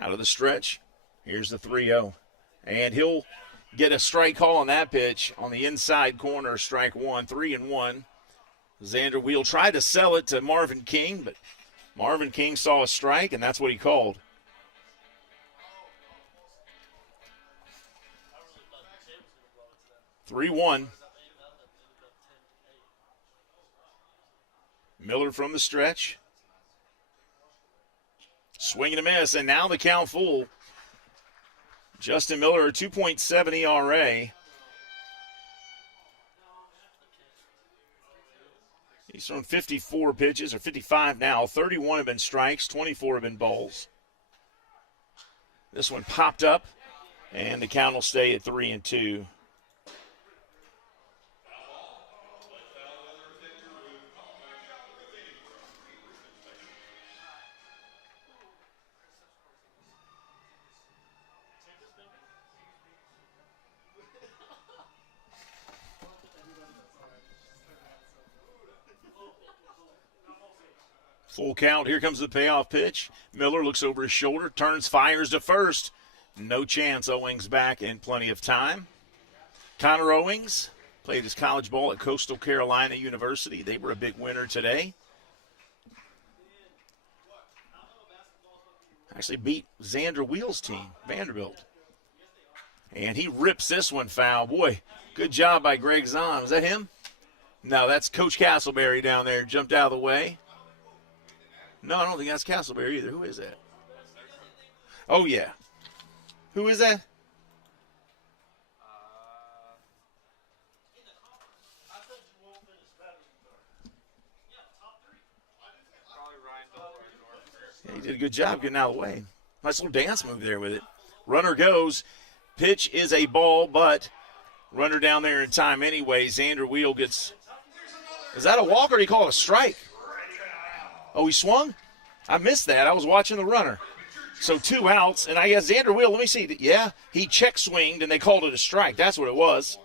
Out of the stretch. Here's the 3-0. And he'll get a strike call on that pitch on the inside corner, strike 1, 3-1. Xander Wheel tried to sell it to Marvin King, but Marvin King saw a strike, and that's what he called. (3-1). Miller from the stretch. Swing and a miss, and now the count full. Justin Miller, a 2.7 ERA. He's thrown 54 pitches, or 55 now. 31 have been strikes, 24 have been balls. This one popped up, and the count will stay at 3-2. Full count. Here comes the payoff pitch. Miller looks over his shoulder, turns, fires to first. No chance. Owings back in plenty of time. Connor Owings played his college ball at Coastal Carolina University. They were a big winner today. Actually beat Xander Wheel's team, Vanderbilt. And he rips this one foul. Boy, good job by Greg Zahn. Was that him? No, that's Coach Castleberry down there. Jumped out of the way. No, I don't think that's Castleberry either. Who is that? Oh, yeah. Who is that? Yeah, he did a good job getting out of the way. Nice little dance move there with it. Runner goes. Pitch is a ball, but runner down there in time anyway. Xander Wheel gets. Is that a walk or did he call it a strike? Oh, he swung? I missed that. I was watching the runner. So 2 outs, and I guess Xander Wheel, let me see. Yeah, he check swinged, and they called it a strike. That's what it was.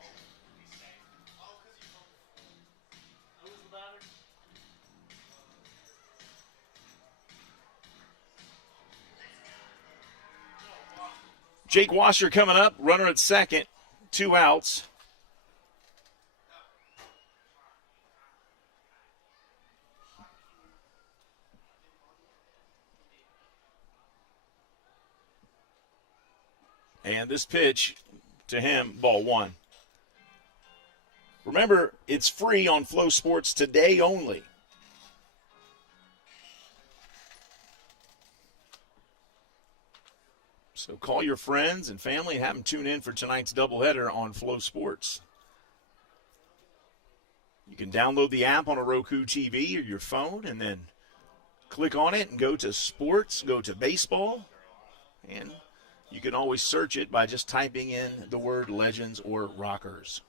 Jake Washer coming up, runner at second, 2 outs. And this pitch to him, ball 1. Remember, it's free on Flow Sports today only. So call your friends and family and have them tune in for tonight's doubleheader on Flow Sports. You can download the app on a Roku TV or your phone and then click on it and go to sports, go to baseball, and you can always search it by just typing in the word Legends or Rockers.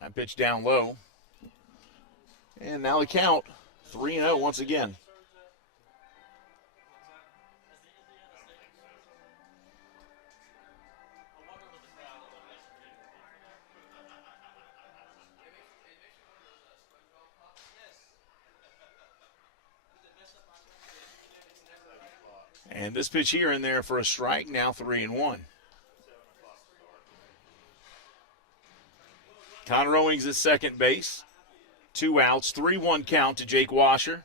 That pitch down low. And now the count, 3-0 once again. And this pitch here and there for a strike, now 3-1. Connor Owings at second base. 2 outs, 3-1 count to Jake Washer.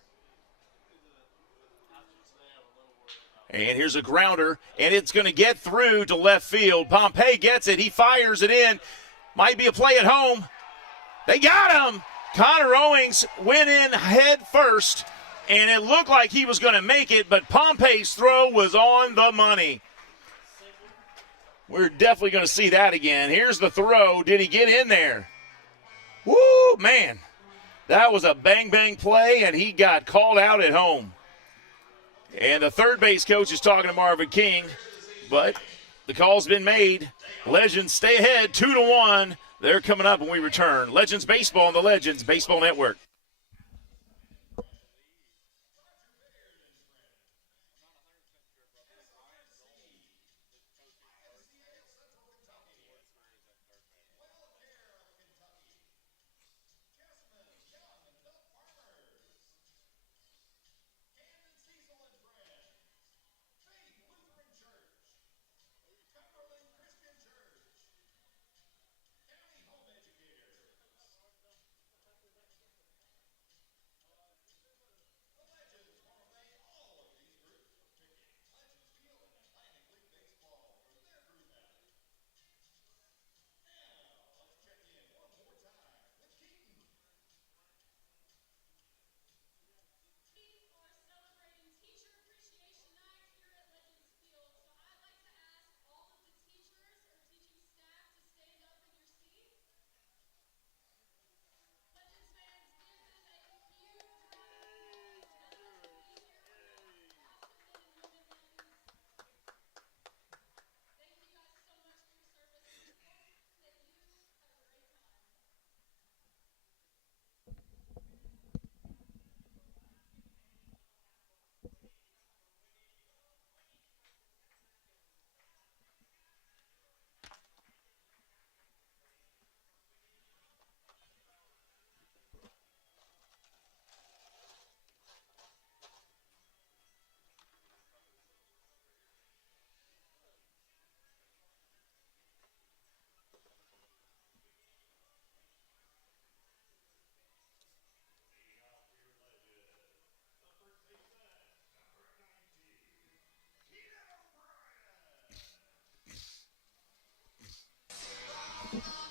And here's a grounder, and it's going to get through to left field. Pompey gets it. He fires it in. Might be a play at home. They got him. Connor Owings went in head first and it looked like he was going to make it, but Pompey's throw was on the money. We're definitely going to see that again. Here's the throw. Did he get in there? Woo, man. That was a bang-bang play, and he got called out at home. And the third base coach is talking to Marvin King, but the call's been made. Legends stay ahead 2-1. They're coming up when we return. Legends Baseball on the Legends Baseball Network.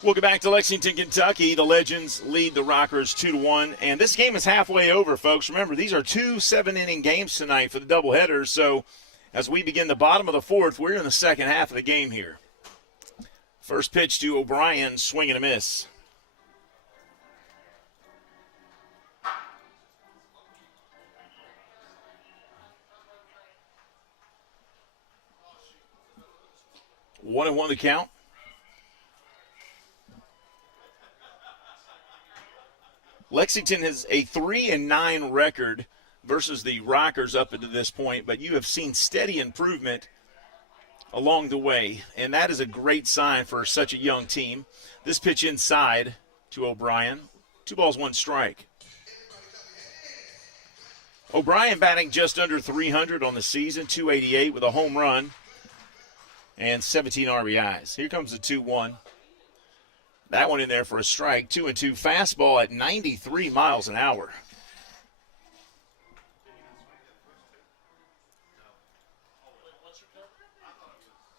Welcome back to Lexington, Kentucky. The Legends lead the Rockers 2-1, and this game is halfway over, folks. Remember, these are 2 7-inning games tonight for the doubleheaders, so as we begin the bottom of the fourth, we're in the second half of the game here. First pitch to O'Brien, swing and a miss. One and one the count. Lexington has a 3-9 record versus the Rockers up into this point, but you have seen steady improvement along the way, and that is a great sign for such a young team. This pitch inside to O'Brien. 2 balls, 1 strike. O'Brien batting just under 300 on the season, 288 with a home run and 17 RBIs. Here comes the 2-1. That one in there for a strike. 2-2. Fastball at 93 miles an hour.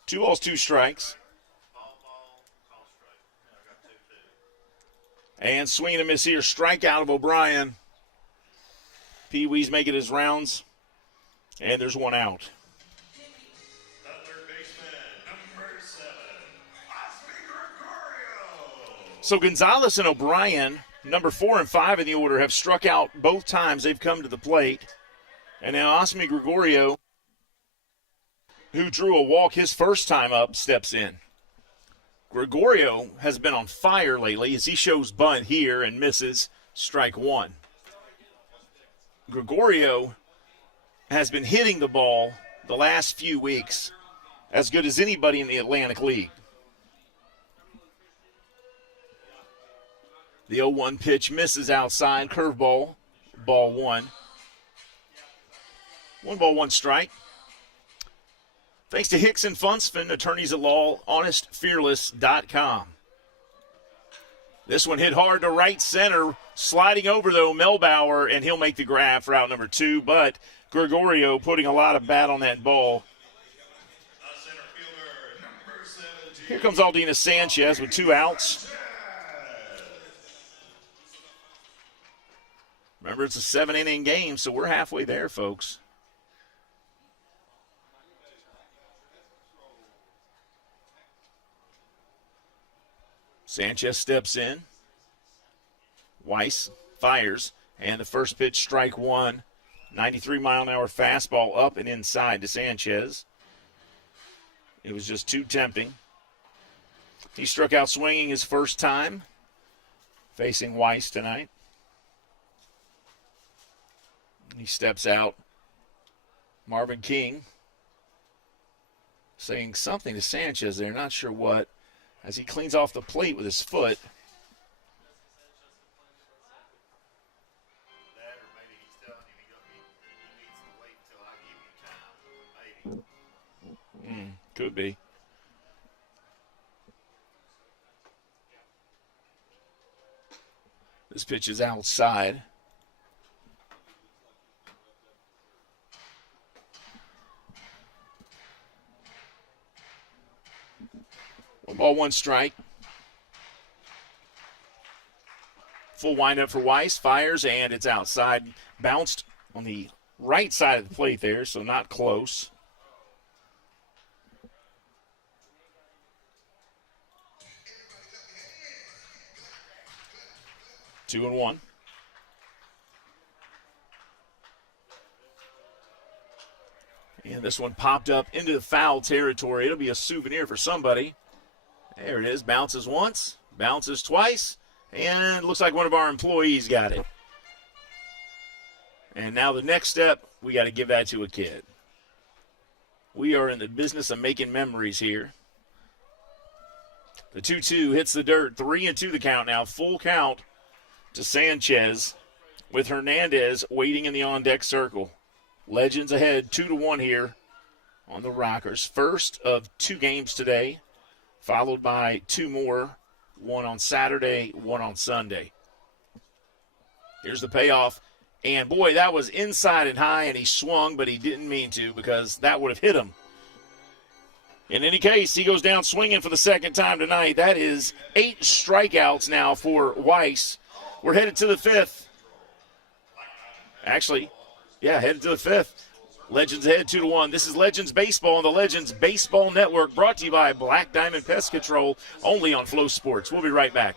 Two balls, 2 strikes. And swing and a miss here. Strikeout of O'Brien. Pee Wee's making his rounds. And there's 1 out. So Gonzalez and O'Brien, number 4 and 5 in the order, have struck out both times they've come to the plate. And now Osmi Gregorio, who drew a walk his first time up, steps in. Gregorio has been on fire lately as he shows bunt here and misses, strike 1. Gregorio has been hitting the ball the last few weeks as good as anybody in the Atlantic League. The 0-1 pitch misses outside, curveball, ball 1. 1 ball, 1 strike. Thanks to Hicks and Funston, attorneys at law, honestfearless.com. This one hit hard to right center, sliding over, though, Melbauer, and he'll make the grab for out number 2, but Gregorio putting a lot of bat on that ball. Here comes Aldina Sanchez with 2 outs. Remember, it's a 7-inning game, so we're halfway there, folks. Sanchez steps in. Weiss fires, and the first pitch, strike one. 93-mile-an-hour fastball up and inside to Sanchez. It was just too tempting. He struck out swinging his first time, facing Weiss tonight. He steps out. Marvin King saying something to Sanchez there, not sure what, as he cleans off the plate with his foot. Could be. This pitch is outside. One ball, one strike. Full windup for Weiss. Fires, and it's outside. Bounced on the right side of the plate there, so not close. 2-1. And this one popped up into the foul territory. It'll be a souvenir for somebody. There it is. Bounces once, bounces twice, and looks like one of our employees got it. And now the next step, we got to give that to a kid. We are in the business of making memories here. The 2-2 hits the dirt. 3-2 the count now. Full count to Sanchez with Hernandez waiting in the on-deck circle. Legends ahead, 2-1 here on the Rockers. First of two games today, followed by two more, one on Saturday, one on Sunday. Here's the payoff. And, boy, that was inside and high, and he swung, but he didn't mean to because that would have hit him. In any case, he goes down swinging for the second time tonight. That is 8 strikeouts now for Weiss. We're headed to the 5th. Actually, yeah, headed to the 5th. Legends ahead 2-1. This is Legends Baseball on the Legends Baseball Network, brought to you by Black Diamond Pest Control, only on Flow Sports. We'll be right back.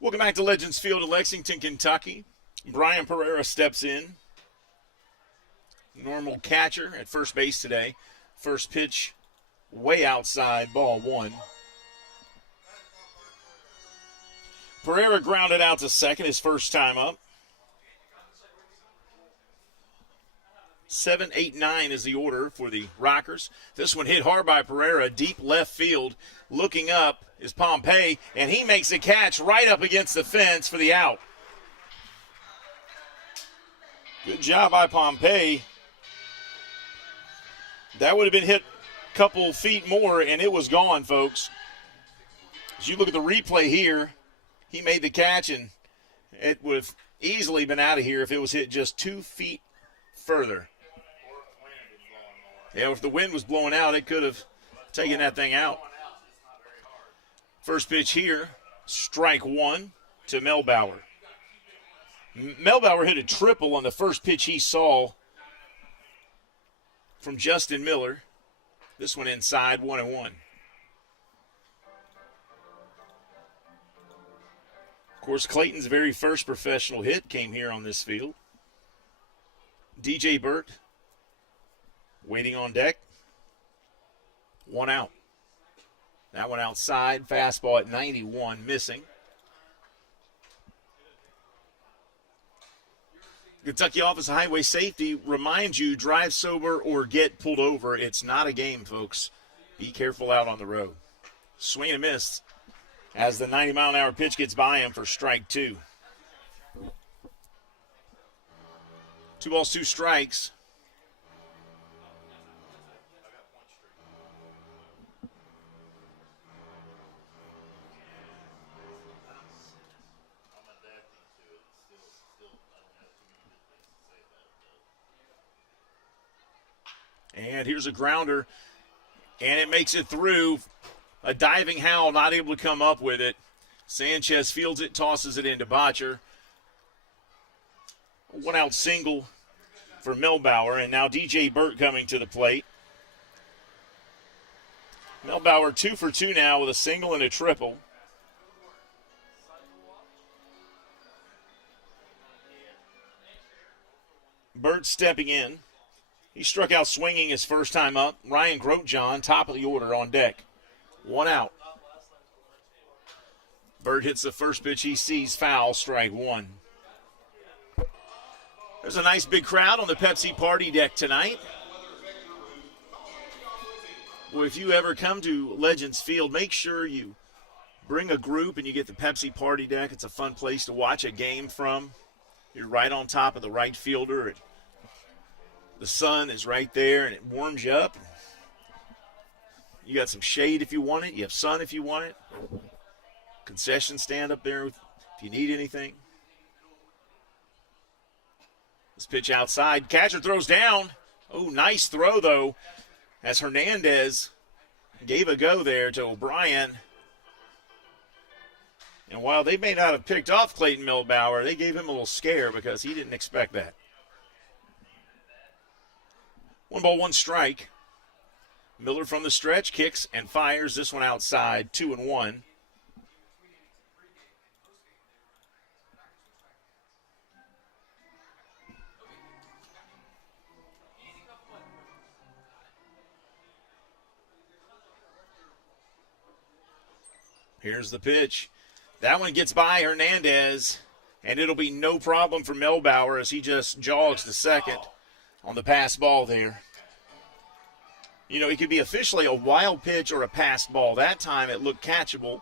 Welcome back to Legends Field in Lexington, Kentucky. Brian Pereira steps in. Normal catcher at first base today. First pitch way outside, ball one. Pereira grounded out to second his first time up. 7, 8, 9 is the order for the Rockers. This one hit hard by Pereira, deep left field. Looking up is Pompey, and he makes a catch right up against the fence for the out. Good job by Pompey. That would have been hit couple feet more, and it was gone, folks. As you look at the replay here, he made the catch, and it would have easily been out of here if it was hit just 2 feet further. Yeah, if the wind was blowing out, it could have taken that thing out. First pitch here, strike one to Melbauer. Melbauer hit a triple on the first pitch he saw from Justin Miller. This one inside, 1-1. Of course, Clayton's very first professional hit came here on this field. DJ Burt waiting on deck. 1 out. That one outside, fastball at 91, missing. Kentucky Office of Highway Safety reminds you, drive sober or get pulled over. It's not a game, folks. Be careful out on the road. Swing and miss as the 90-mile-an-hour pitch gets by him for strike 2. 2 balls, 2 strikes. And here's a grounder, and it makes it through. A diving Howell, not able to come up with it. Sanchez fields it, tosses it into Botcher. 1 out single for Melbauer, and now DJ Burt coming to the plate. Melbauer 2 for 2 now with a single and a triple. Burt stepping in. He struck out swinging his first time up. Ryan Grotjohn, top of the order on deck. 1 out. Burt hits the first pitch he sees, foul, strike 1. There's a nice big crowd on the Pepsi party deck tonight. Well, if you ever come to Legends Field, make sure you bring a group and you get the Pepsi party deck. It's a fun place to watch a game from. You're right on top of the right fielder. The sun is right there, and it warms you up. You got some shade if you want it. You have sun if you want it. Concession stand up there if you need anything. This pitch outside. Catcher throws down. Oh, nice throw, though, as Hernandez gave a go there to O'Brien. And while they may not have picked off Clayton Melbauer, they gave him a little scare because he didn't expect that. 1 ball, 1 strike. Miller from the stretch kicks and fires this one outside, 2-1. Here's the pitch. That one gets by Hernandez, and it'll be no problem for Melbauer as he just jogs to second on the pass ball there. You know, it could be officially a wild pitch or a passed ball. That time it looked catchable.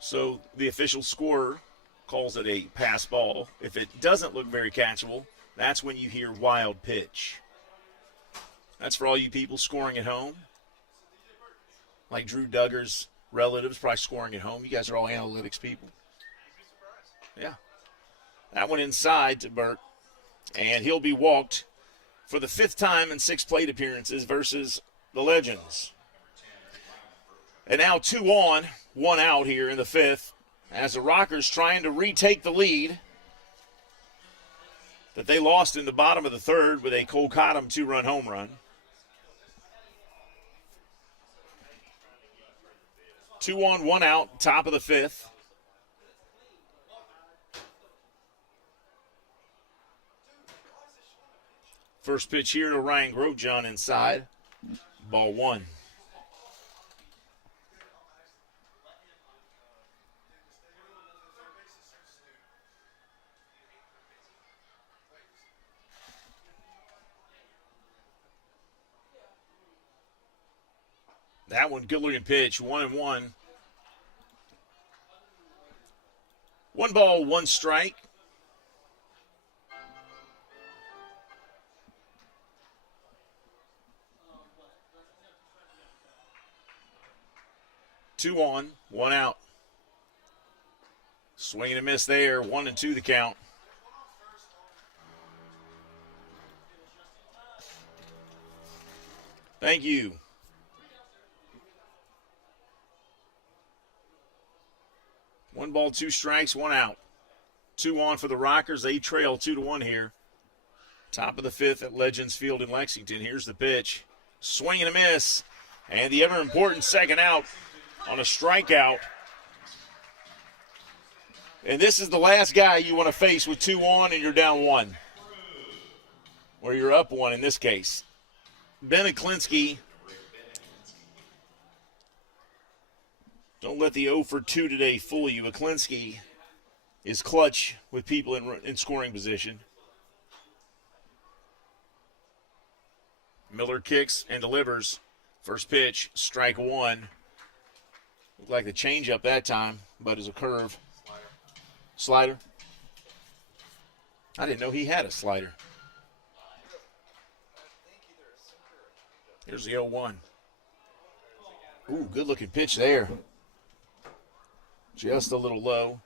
So the official scorer calls it a pass ball. If it doesn't look very catchable, that's when you hear wild pitch. That's for all you people scoring at home. Like Drew Duggar's relatives probably scoring at home. You guys are all analytics people. Yeah. That one inside to Burt. And he'll be walked for the 5th time in 6 plate appearances versus the Legends. And now 2 on, 1 out here in the 5th as the Rockers trying to retake the lead that they lost in the bottom of the 3rd with a Cole Cottom 2-run home run. 2 on, 1 out, top of the 5th. First pitch here to Ryan Grotjohn inside. Ball 1. That one, good looking pitch, 1-1. 1 ball, 1 strike. 2 on, 1 out. Swing and a miss there. 1-2 the count. Thank you. One ball, 2 strikes, 1 out. 2 on for the Rockers. They trail 2-1 here. Top of the 5th at Legends Field in Lexington. Here's the pitch. Swing and a miss. And the ever important second out on a strikeout. And this is the last guy you want to face with 2 on and you're down 1. Or you're up 1 in this case. Ben Aklinski. Don't let the 0 for 2 today fool you. Aklinski is clutch with people in scoring position. Miller kicks and delivers. First pitch, strike 1. Looked like the changeup that time, but it's a curve. Slider. I didn't know he had a slider. Here's the 0-1. Ooh, good looking pitch there. Just a little low.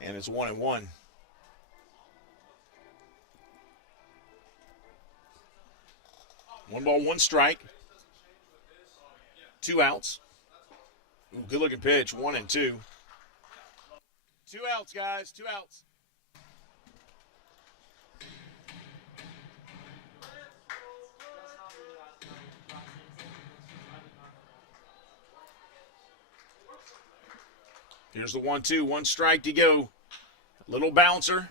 And it's 1-1. One ball, 1 strike. 2 outs. Ooh, good looking pitch. 1-2. 2 outs, guys. 2 outs. Here's the 1-2. 1 strike to go. Little bouncer.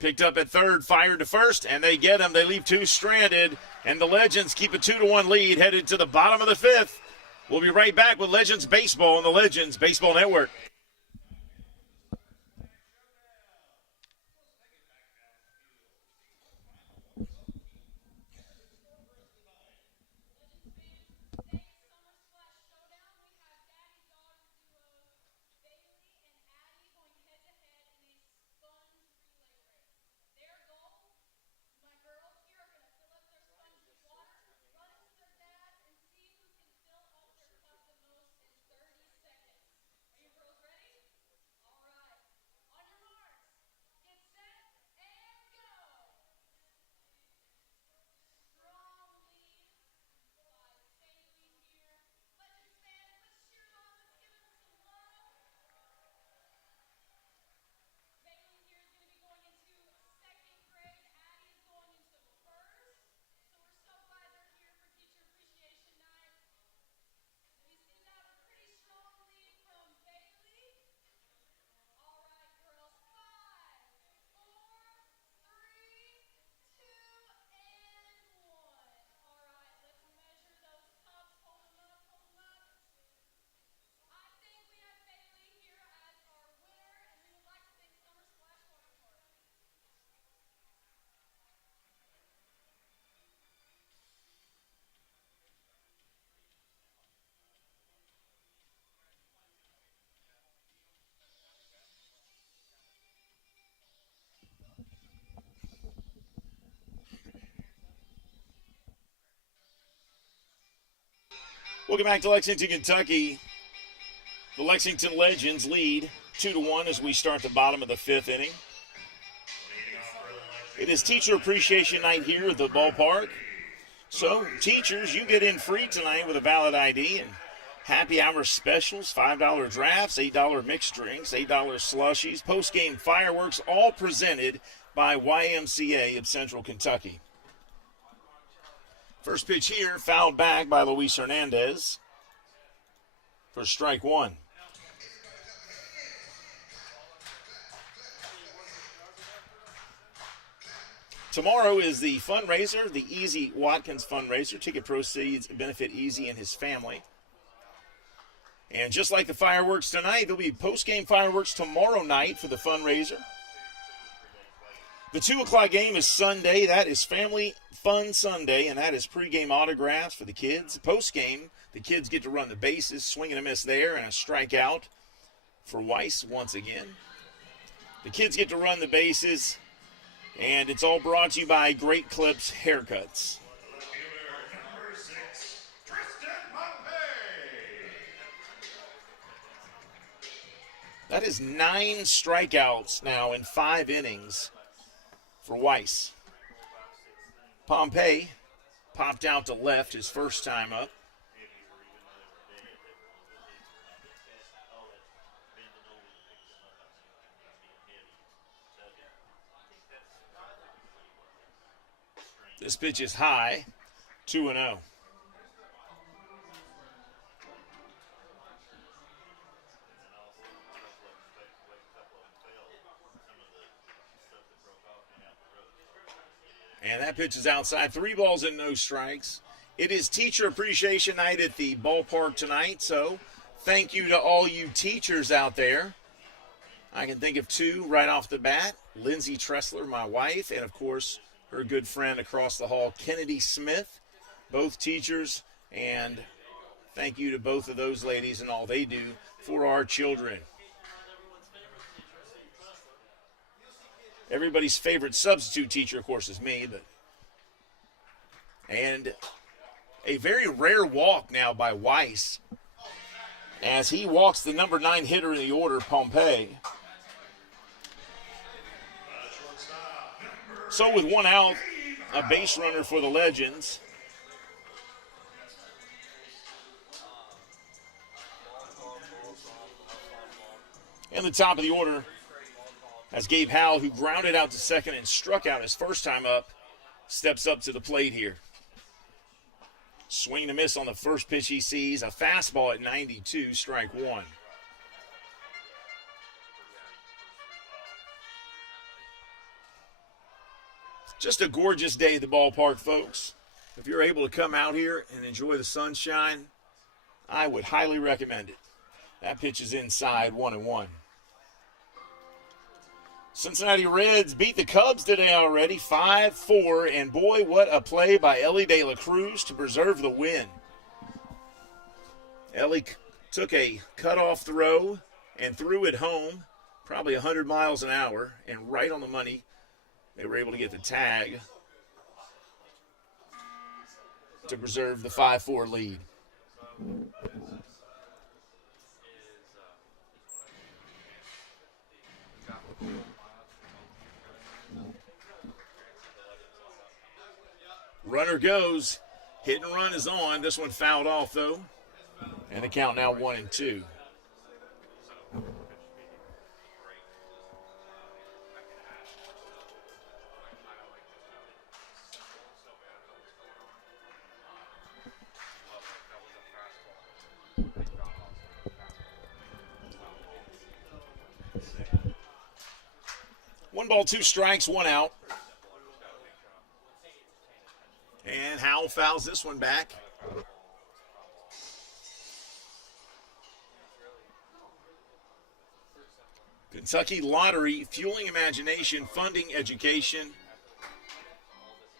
Picked up at third, fired to first, and they get him. They leave 2 stranded, and the Legends keep a 2-1 lead headed to the bottom of the 5th. We'll be right back with Legends Baseball on the Legends Baseball Network. Welcome back to Lexington, Kentucky. The Lexington Legends lead 2-1 as we start the bottom of the 5th inning. It is Teacher Appreciation Night here at the ballpark. So, teachers, you get in free tonight with a valid ID and happy hour specials, $5 drafts, $8 mixed drinks, $8 slushies, post-game fireworks, all presented by YMCA of Central Kentucky. First pitch here, fouled back by Luis Hernandez for strike 1. Tomorrow is the fundraiser, the Easy Watkins fundraiser. Ticket proceeds benefit Easy and his family. And just like the fireworks tonight, there'll be post-game fireworks tomorrow night for the fundraiser. The 2 o'clock game is Sunday. That is Family Fun Sunday, and that is pregame autographs for the kids. Post-game, the kids get to run the bases, swing and a miss there, and a strikeout for Weiss once again. The kids get to run the bases, and it's all brought to you by Great Clips Haircuts. That is 9 strikeouts now in 5 innings for Weiss. Pompey popped out to left his first time up. This pitch is high, 2-0. And that pitch is outside. 3 balls and no strikes. It is Teacher Appreciation Night at the ballpark tonight, so thank you to all you teachers out there. I can think of 2 right off the bat. Lindsay Tressler, my wife, and of course her good friend across the hall, Kennedy Smith, both teachers, and thank you to both of those ladies and all they do for our children. Everybody's favorite substitute teacher, of course, is me. And a very rare walk now by Weiss as he walks the number 9 hitter in the order, Pompey. So with 1 out, a base runner for the Legends. In the top of the order, as Gabe Howell, who grounded out to second and struck out his first time up, steps up to the plate here. Swing and a miss on the first pitch he sees. A fastball at 92, strike 1. Just a gorgeous day at the ballpark, folks. If you're able to come out here and enjoy the sunshine, I would highly recommend it. That pitch is inside, 1-1. Cincinnati Reds beat the Cubs today already, 5-4, and boy, what a play by Ellie De La Cruz to preserve the win. Ellie took a cutoff throw and threw it home, probably 100 miles an hour, and right on the money, they were able to get the tag to preserve the 5-4 lead. Runner goes. Hit and run is on. This one fouled off, though. And the count now 1-2. One ball, 2 strikes, 1 out. And Howell fouls this one back. Kentucky Lottery, fueling imagination, funding education.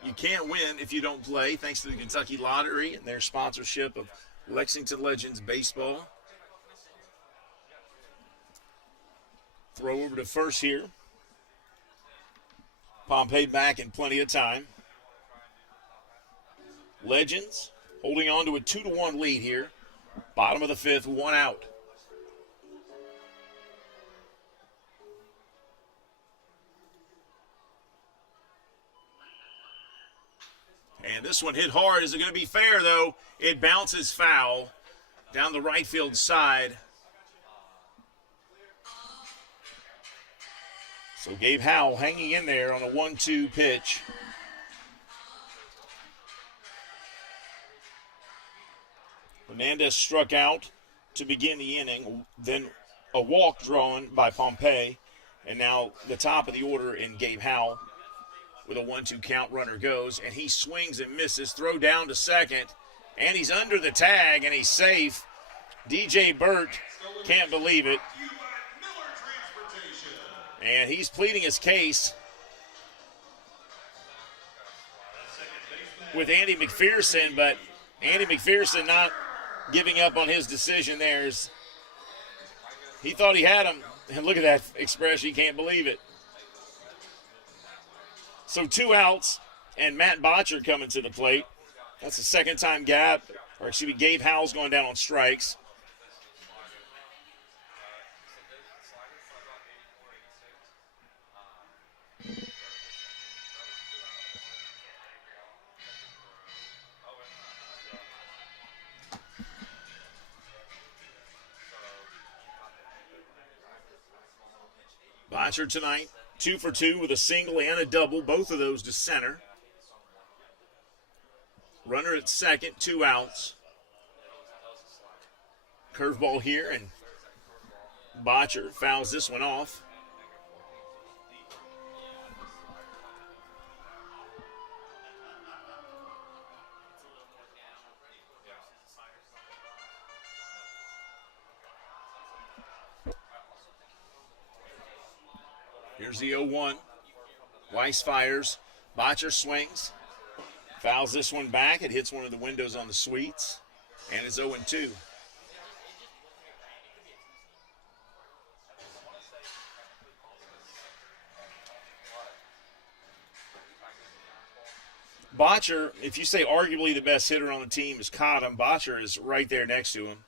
You can't win if you don't play, thanks to the Kentucky Lottery and their sponsorship of Lexington Legends Baseball. Throw over to first here. Pompey back in plenty of time. Legends holding on to a 2-1 lead here. Bottom of the 5th, 1 out. And this one hit hard. Is it going to be fair, though? It bounces foul down the right field side. So Gabe Howell hanging in there on a 1-2 pitch. Hernandez struck out to begin the inning, then a walk drawn by Pompey, and now the top of the order in Gabe Howell with a 1-2 count. Runner goes, and he swings and misses. Throw down to second, and he's under the tag, and he's safe. DJ Burt can't believe it. And he's pleading his case with Andy McPherson, but Andy McPherson not giving up on his decision there. He thought he had him, and look at that expression. He can't believe it. So 2 outs, and Matt Botcher coming to the plate. That's the second time Gabe Howell's going down on strikes. Botcher tonight, 2 for 2 with a single and a double, both of those to center. Runner at second, 2 outs. Curveball here, and Botcher fouls this one off. Here's the 0-1. Weiss fires. Botcher swings. Fouls this one back. It hits one of the windows on the suites. And it's 0-2. Botcher, if you say arguably the best hitter on the team is Cottom, Botcher is right there next to him.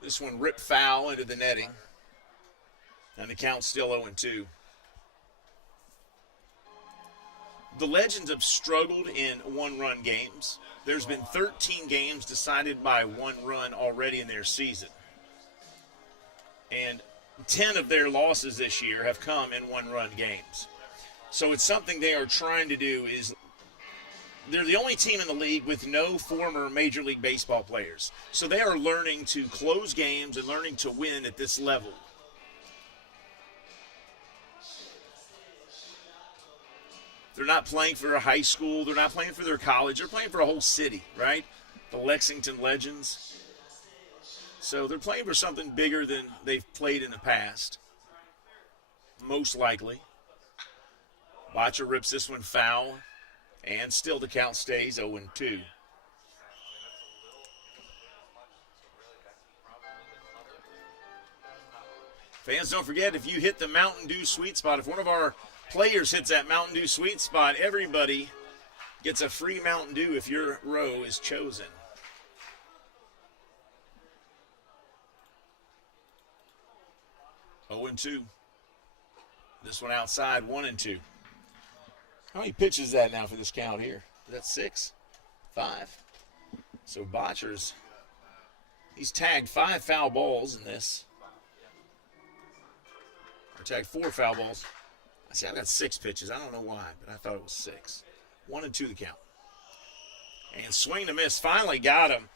This one ripped foul into the netting. And the count's still 0-2. The Legends have struggled in one-run games. There's been 13 games decided by one run already in their season. And 10 of their losses this year have come in one-run games. So it's something they are trying to do. Is they're the only team in the league with no former Major League Baseball players. So they are learning to close games and learning to win at this level. They're not playing for a high school. They're not playing for their college. They're playing for a whole city, right? The Lexington Legends. So they're playing for something bigger than they've played in the past. Most likely. Botcher rips this one foul. And still the count stays 0-2. Fans, don't forget, if you hit the Mountain Dew sweet spot, if one of our players hits that Mountain Dew sweet spot, everybody gets a free Mountain Dew if your row is chosen. Oh and 2. This one outside, 1-2. How many pitches is that now for this count here? Is that 6? 5? So Botcher's, he's tagged 5 foul balls in this. Or tagged 4 foul balls. I see, I've got 6 pitches. I don't know why, but I thought it was 6. 1-2 the count. And swing to miss. Finally got him.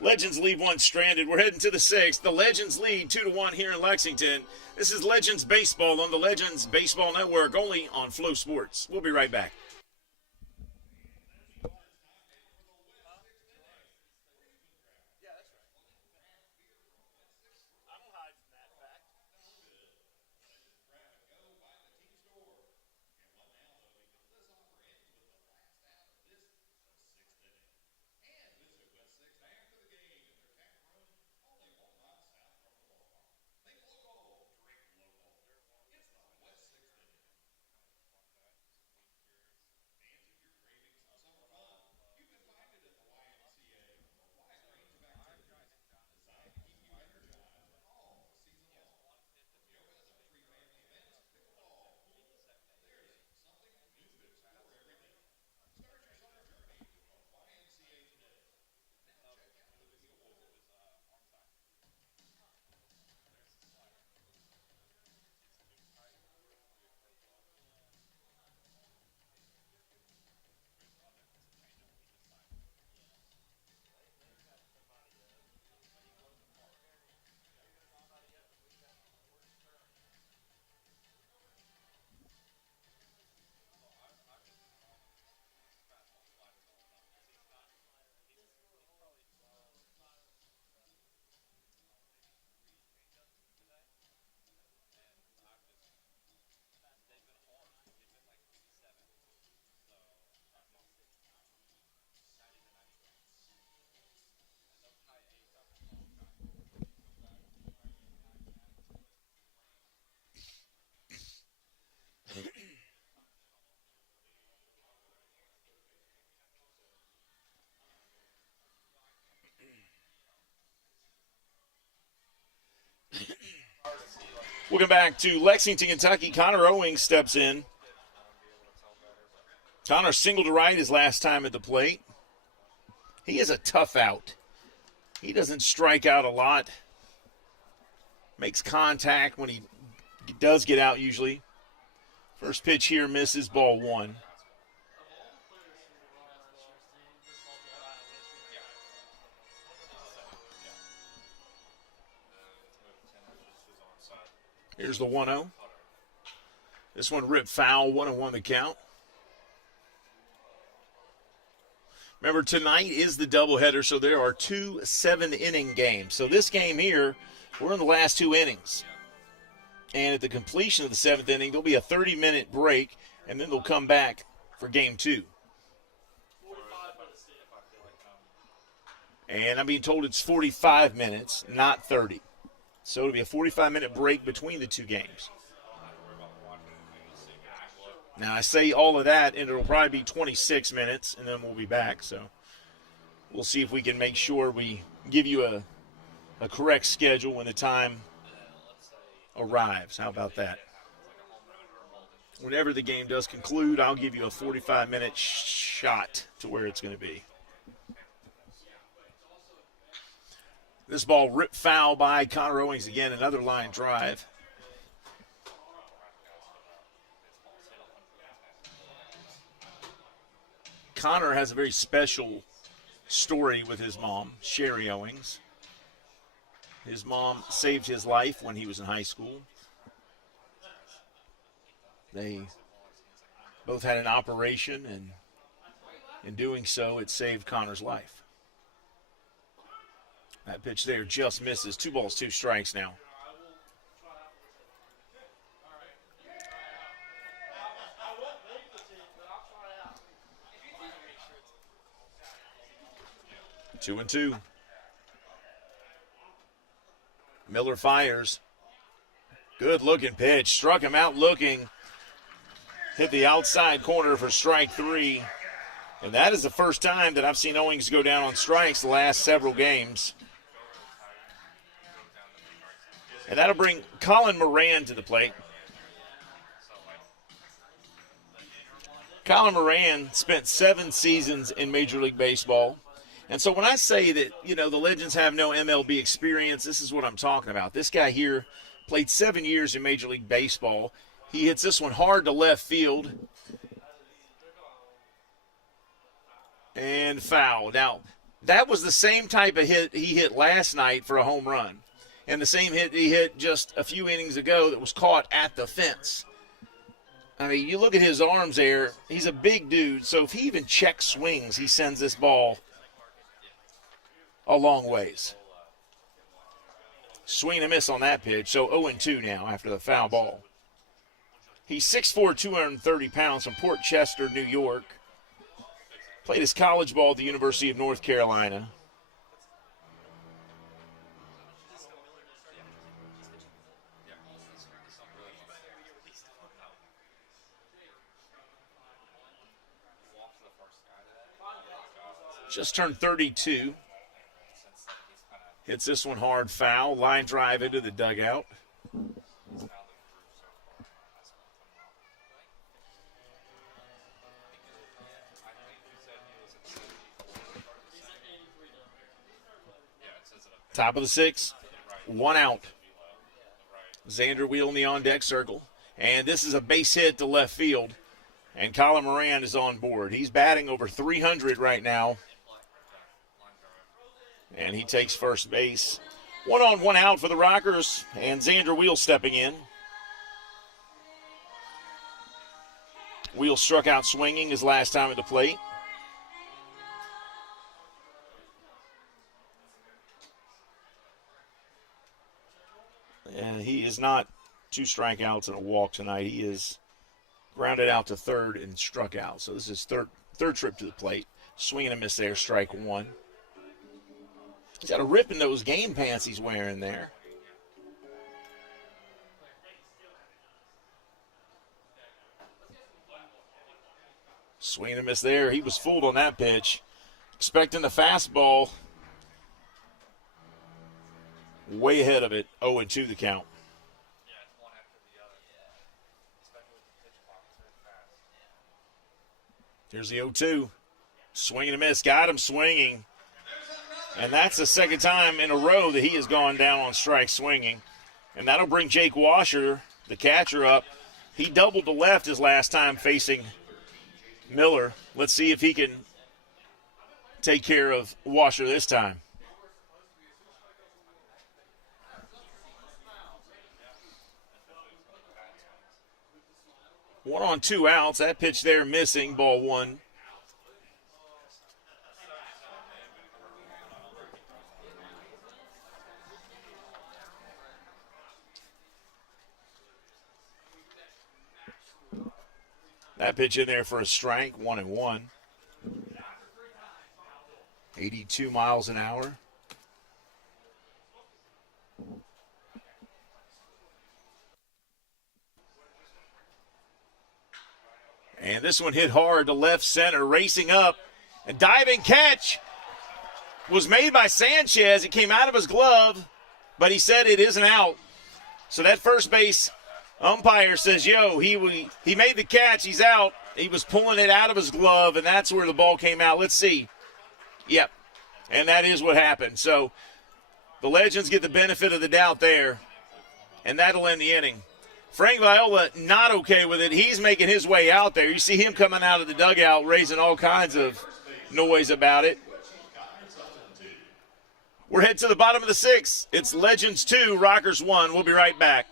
Legends leave one stranded. We're heading to the 6th. The Legends lead 2-1 here in Lexington. This is Legends Baseball on the Legends Baseball Network, only on Flow Sports. We'll be right back. Welcome back to Lexington, Kentucky. Connor Owings steps in. Connor singled to right his last time at the plate. He is a tough out. He doesn't strike out a lot. Makes contact when he does get out usually. First pitch here misses, ball one. Here's the 1-0. This one ripped foul, 1-1 the count. Remember, tonight is the doubleheader, so there are 2 7-inning games. So this game here, we're in the last 2 innings. And at the completion of the 7th inning, there'll be a 30-minute break, and then they'll come back for game 2. And I'm being told it's 45 minutes, not 30. So it'll be a 45-minute break between the 2 games. Now, I say all of that, and it'll probably be 26 minutes, and then we'll be back. So we'll see if we can make sure we give you a correct schedule when the time arrives. How about that? Whenever the game does conclude, I'll give you a 45-minute shot to where it's going to be. This ball ripped foul by Connor Owings again, another line drive. Connor has a very special story with his mom, Sherry Owings. His mom saved his life when he was in high school. They both had an operation, and in doing so, it saved Connor's life. That pitch there just misses. 2 balls, 2 strikes now. Two and two. Miller fires. Good looking pitch. Struck him out looking. Hit the outside corner for strike 3. And that is the first time that I've seen Owings go down on strikes the last several games. And that'll bring Colin Moran to the plate. Colin Moran spent 7 seasons in Major League Baseball. And so when I say that, the Legends have no MLB experience, this is what I'm talking about. This guy here played 7 years in Major League Baseball. He hits this one hard to left field. And foul. Now, that was the same type of hit he hit last night for a home run. And the same hit he hit just a few innings ago that was caught at the fence. I mean, you look at his arms there. He's a big dude. So if he even check swings, he sends this ball a long ways. Swing and a miss on that pitch. So 0-2 now after the foul ball. He's 6'4", 230 pounds from Port Chester, New York. Played his college ball at the University of North Carolina. Just turned 32. Hits this one hard, foul. Line drive into the dugout. Top of the 6th, 1 out. Xander Wheel in the on-deck circle. And this is a base hit to left field. And Colin Moran is on board. He's batting over 300 right now. And he takes first base. 1 on, 1 out for the Rockers. And Xander Wheel stepping in. Wheel struck out swinging his last time at the plate. And he is not 2 strikeouts and a walk tonight. He is grounded out to third and struck out. So this is third trip to the plate. Swing and a miss there, strike 1. He's got a rip in those game pants he's wearing there. Swing and a miss there. He was fooled on that pitch. Expecting the fastball. Way ahead of it. 0-2 the count. Here's the 0-2. Swing and a miss. Got him swinging. And that's the second time in a row that he has gone down on strike swinging. And that'll bring Jake Washer, the catcher, up. He doubled to left his last time facing Miller. Let's see if he can take care of Washer this time. One on, 2 outs. That pitch there missing, ball one. That pitch in there for a strike, 1-1. 82 miles an hour. And this one hit hard to left center, racing up. A diving catch was made by Sanchez. It came out of his glove, but he said it isn't out. So that first base umpire says, he made the catch, he's out. He was pulling it out of his glove, and that's where the ball came out. Let's see. Yep, and that is what happened. So the Legends get the benefit of the doubt there, and that'll end the inning. Frank Viola not okay with it. He's making his way out there. You see him coming out of the dugout raising all kinds of noise about it. We're headed to the bottom of the 6th. It's Legends 2, Rockers 1. We'll be right back.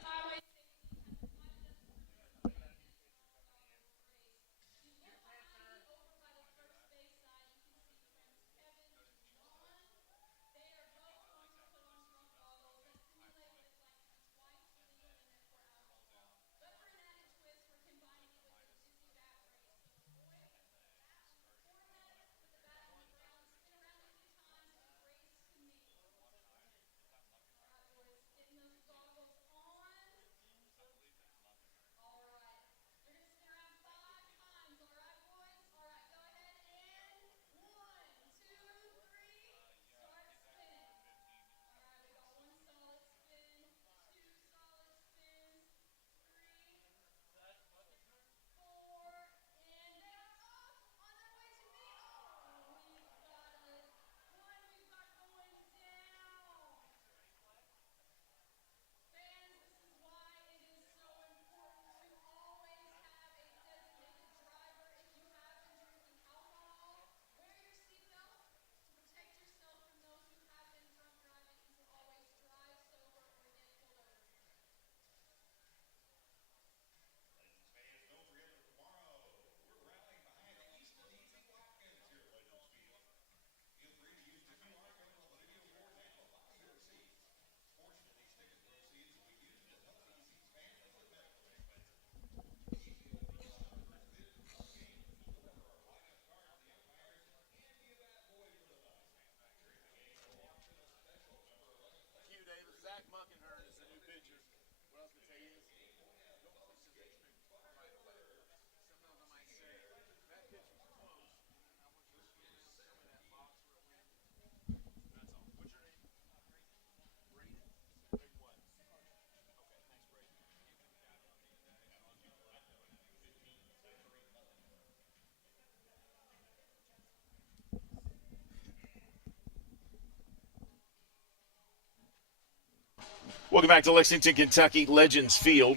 Welcome back to Lexington, Kentucky, Legends Field.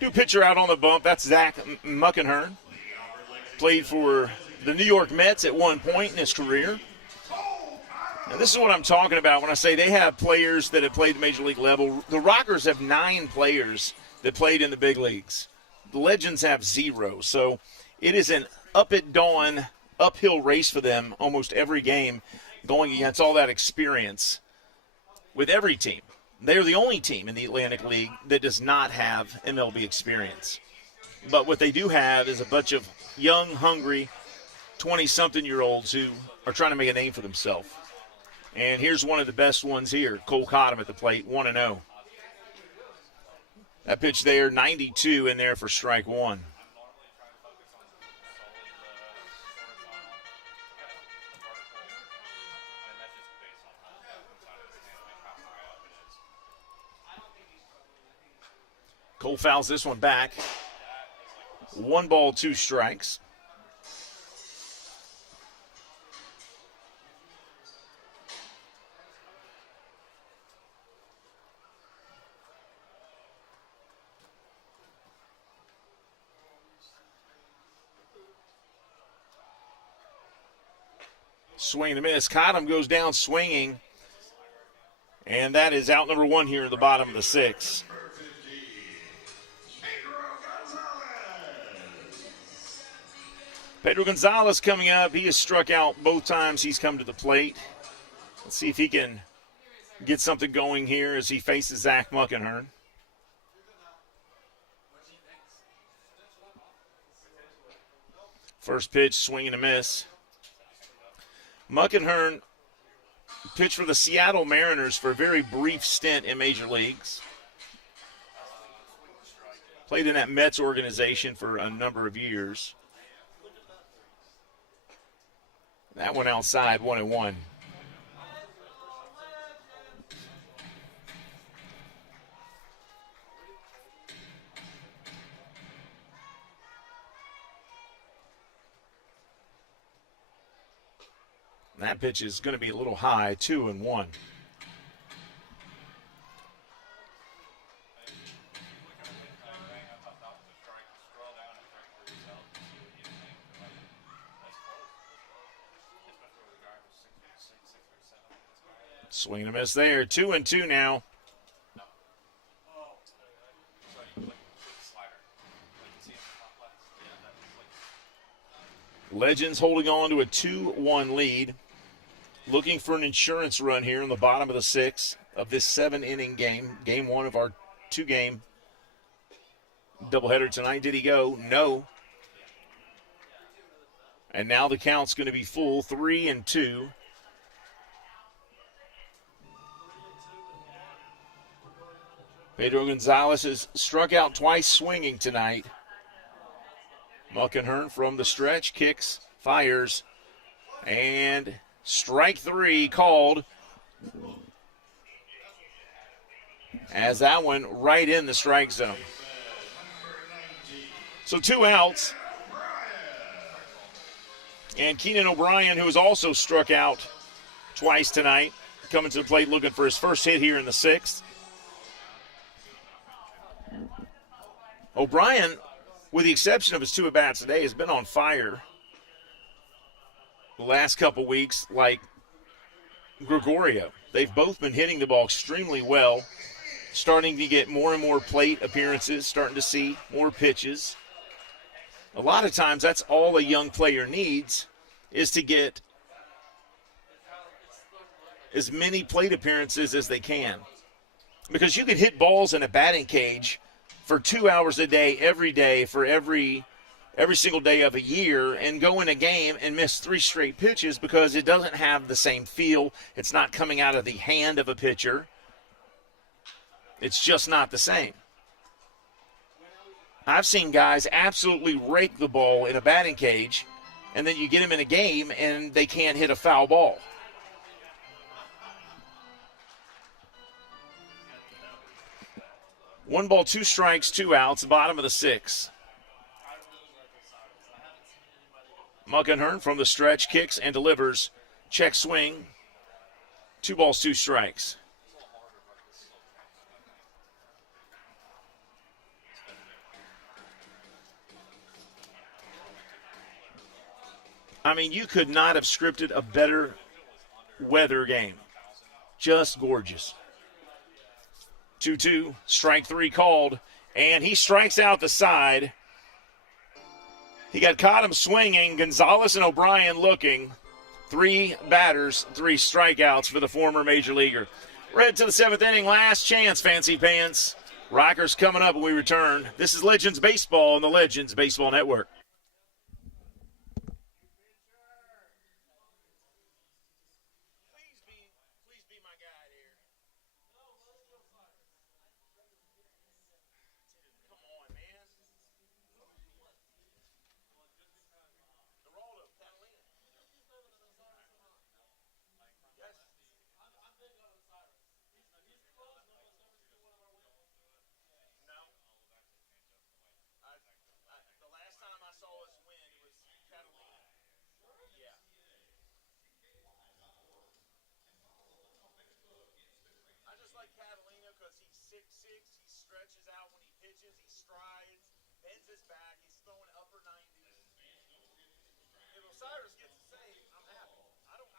New pitcher out on the bump. That's Zach Muckenhern. Played for the New York Mets at one point in his career. And this is what I'm talking about when I say they have players that have played the major league level. The Rockers have 9 players that played in the big leagues. The Legends have 0. So it is an up-at-dawn, uphill race for them almost every game, going against all that experience with every team. They're the only team in the Atlantic League that does not have MLB experience. But what they do have is a bunch of young, hungry, 20-something-year-olds who are trying to make a name for themselves. And here's one of the best ones here, Cole Cottom at the plate, 1-0. That pitch there, 92 in there for strike one. Cole fouls this one back. 1 ball, 2 strikes. Swing and a miss. Cottom goes down swinging. And that is out number one here in the bottom of the sixth. Pedro Gonzalez coming up. He has struck out both times he's come to the plate. Let's see if he can get something going here as he faces Zach Muckenhern. First pitch, swing and a miss. Muckenhern pitched for the Seattle Mariners for a very brief stint in major leagues. Played in that Mets organization for a number of years. That one outside, 1-1. That pitch is going to be a little high, 2-1. Swing and a miss there, 2-2 now. Legends holding on to a 2-1 lead. Looking for an insurance run here in the bottom of the sixth of this 7-inning game. Game one of our 2-game doubleheader tonight. Did he go? No. And now the count's going to be full, 3-2. Pedro Gonzalez has struck out twice swinging tonight. Muckenhern from the stretch, kicks, fires, and strike three called. As that one right in the strike zone. So 2 outs. And Keenan O'Brien, who has also struck out twice tonight, coming to the plate looking for his first hit here in the sixth. O'Brien, with the exception of his 2 at-bats today, has been on fire the last couple weeks like Gregorio. They've both been hitting the ball extremely well, starting to get more and more plate appearances, starting to see more pitches. A lot of times that's all a young player needs is to get as many plate appearances as they can. Because you can hit balls in a batting cage for 2 hours a day for every single day of a year and go in a game and miss 3 straight pitches because it doesn't have the same feel. It's not coming out of the hand of a pitcher. It's just not the same. I've seen guys absolutely rake the ball in a batting cage, and then you get them in a game and they can't hit a foul ball. One ball, 2 strikes, 2 outs, bottom of the sixth. Muckenhern from the stretch, kicks and delivers. Check swing. 2 balls, 2 strikes. I mean, you could not have scripted a better weather game. Just gorgeous. 2-2, strike 3 called, and he strikes out the side. He got Cottom swinging, Gonzalez and O'Brien looking. 3 batters, 3 strikeouts for the former major leaguer. We're headed to the 7th inning, last chance, Fancy Pants. Rockers coming up when we return. This is Legends Baseball on the Legends Baseball Network. Cyrus gets a save, I'm happy. I don't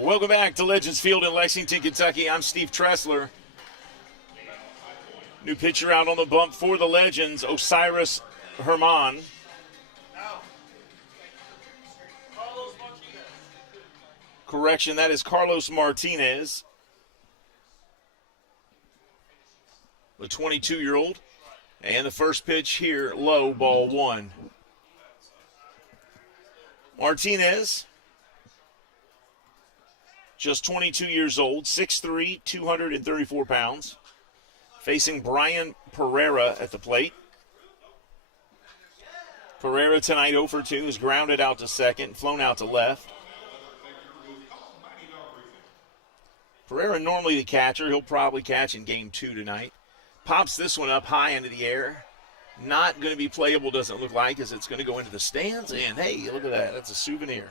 Welcome back to Legends Field in Lexington, Kentucky. I'm Steve Tressler. New pitcher out on the bump for the Legends, Osiris Herman. Correction, that is Carlos Martinez, the 22-year-old. And the first pitch here, low, ball one. Martinez, just 22 years old, 6'3", 234 pounds. Facing Brian Pereira at the plate. Pereira tonight 0 for 2, is grounded out to second, flown out to left. Pereira normally the catcher. He'll probably catch in game 2 tonight. Pops this one up high into the air. Not going to be playable, doesn't look like, as it's going to go into the stands. And, hey, look at that. That's a souvenir.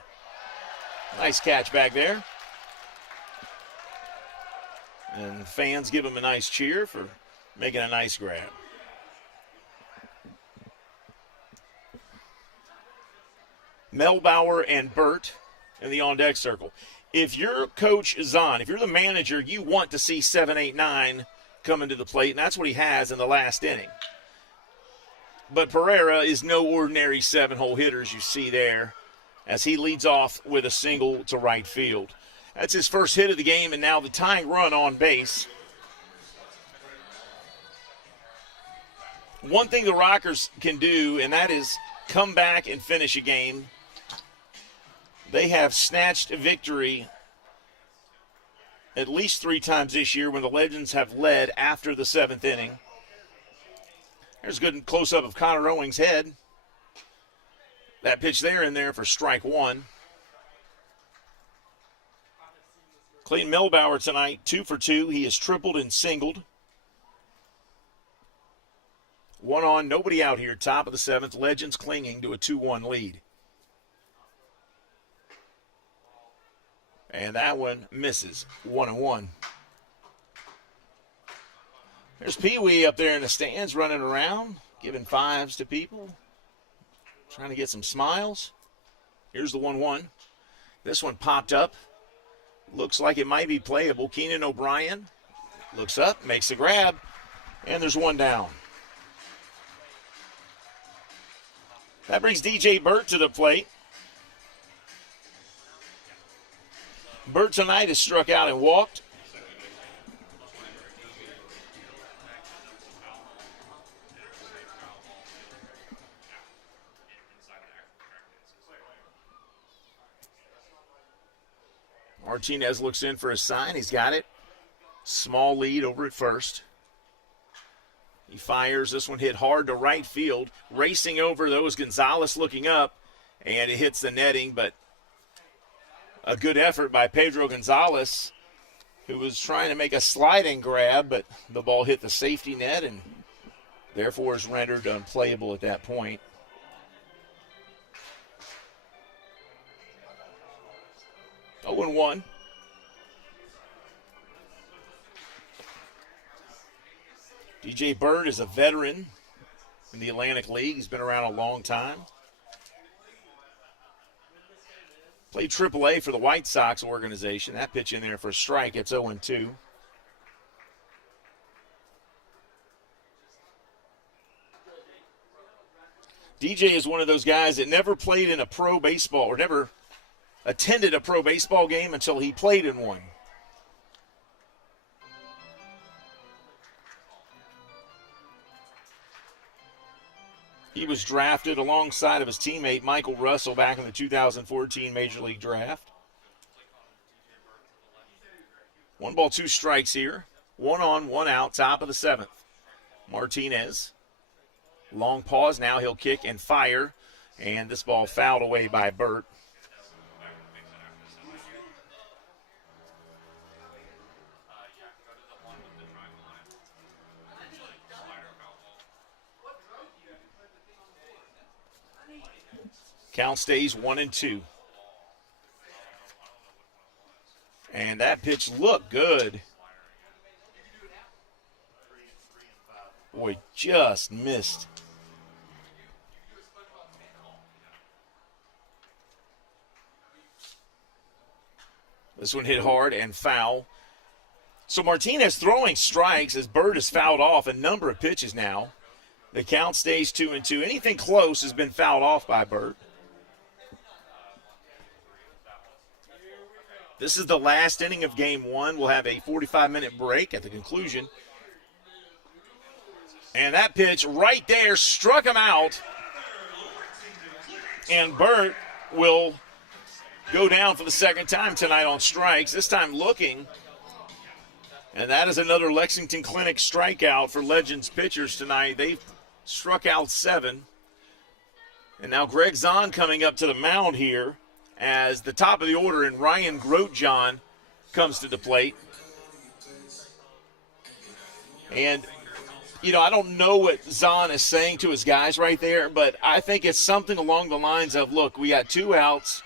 Nice catch back there. And fans give him a nice cheer for making a nice grab. Melbauer and Burt in the on-deck circle. If you're Coach Zahn, if you're the manager, you want to see 7, 8, 9 come into the plate, and that's what he has in the last inning. But Pereira is no ordinary 7-hole hitter, as you see there, as he leads off with a single to right field. That's his first hit of the game, and now the tying run on base. One thing the Rockers can do, and that is come back and finish a game. They have snatched a victory at least 3 times this year when the Legends have led after the 7th inning. There's a good close-up of Connor Owings' head. That pitch there in there for strike 1. Clayton Melbauer tonight, 2 for 2. He has tripled and singled. 1 on, nobody out here. Top of the 7th. Legends clinging to a 2-1 lead. And that one misses. 1-1. There's Pee Wee up there in the stands running around, giving 5s to people, trying to get some smiles. Here's the 1-1. This one popped up. Looks like it might be playable. Keenan O'Brien looks up, makes a grab, and there's 1 down. That brings DJ Burt to the plate. Burt tonight has struck out and walked. Martinez looks in for a sign. He's got it. Small lead over at first. He fires. This one hit hard to right field. Racing over those, Gonzalez looking up, and it hits the netting, but a good effort by Pedro Gonzalez, who was trying to make a sliding grab, but the ball hit the safety net and therefore is rendered unplayable at that point. Oh, 0-1. DJ Burt is a veteran in the Atlantic League. He's been around a long time. Played AAA for the White Sox organization. That pitch in there for a strike. It's 0-2. DJ is one of those guys that never played in a pro baseball or never attended a pro baseball game until he played in one. He was drafted alongside of his teammate Michael Russell back in the 2014 Major League Draft. 1 ball, 2 strikes here. 1 on, 1 out, top of the 7th. Martinez. Long pause. Now he'll kick and fire. And this ball fouled away by Burt. Count stays 1-2. And that pitch looked good. Boy, just missed. This one hit hard and foul. So Martinez throwing strikes as Bird has fouled off a number of pitches now. The count stays 2-2. Anything close has been fouled off by Bird. This is the last inning of game one. We'll have a 45-minute break at the conclusion. And that pitch right there struck him out. And Burt will go down for the second time tonight on strikes, this time looking. And that is another Lexington Clinic strikeout for Legends pitchers tonight. They've struck out 7. And now Greg Zahn coming up to the mound here as the top of the order, and Ryan Grotjohn comes to the plate. And, you know, I don't know what Zahn is saying to his guys right there, but I think it's something along the lines of, look, we got 2 outs.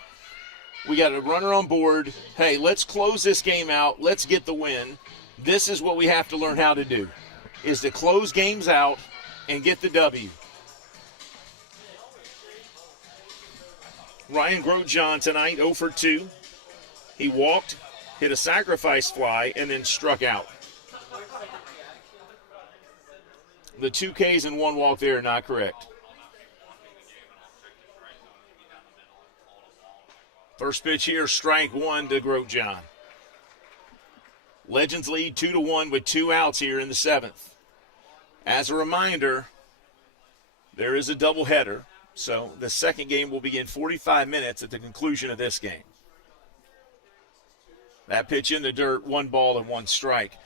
We got a runner on board. Hey, let's close this game out. Let's get the win. This is what we have to learn how to do, is to close games out and get the W. Ryan Grotjohn tonight, 0 for 2. He walked, hit a sacrifice fly, and then struck out. The 2 Ks and 1 walk there are not correct. First pitch here, strike 1 to Grotjohn. Legends lead 2-1 with 2 outs here in the 7th. As a reminder, there is a doubleheader. So the second game will begin 45 minutes at the conclusion of this game. That pitch in the dirt, 1 ball and 1 strike.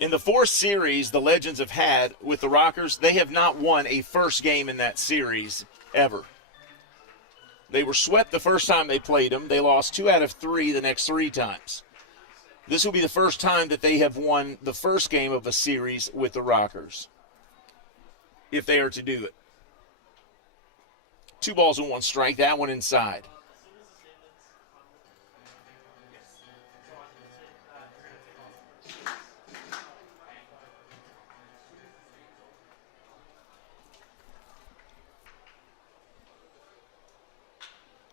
In the 4th series the Legends have had with the Rockers, they have not won a first game in that series ever. They were swept the first time they played them. They lost 2 out of 3 the next 3 times. This will be the first time that they have won the first game of a series with the Rockers, if they are to do it. 2 balls and 1 strike, that one inside.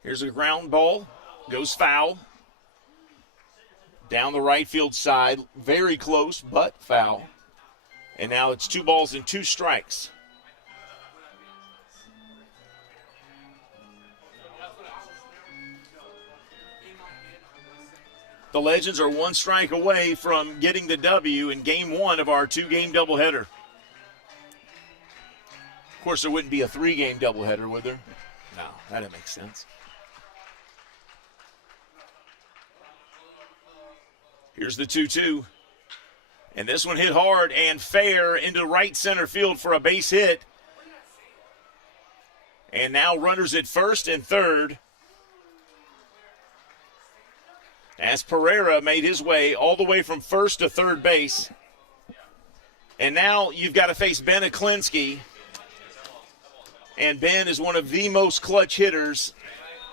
Here's a ground ball, goes foul. Down the right field side, very close, but foul. And now it's 2 balls and 2 strikes. The Legends are 1 strike away from getting the W in game 1 of our 2-game doubleheader. Of course, there wouldn't be a 3-game doubleheader, would there? No, that didn't make sense. Here's the 2-2. And this one hit hard and fair into right center field for a base hit. And now runners at first and third, as Pereira made his way all the way from first to third base. And now you've got to face Ben Aklinski. And Ben is one of the most clutch hitters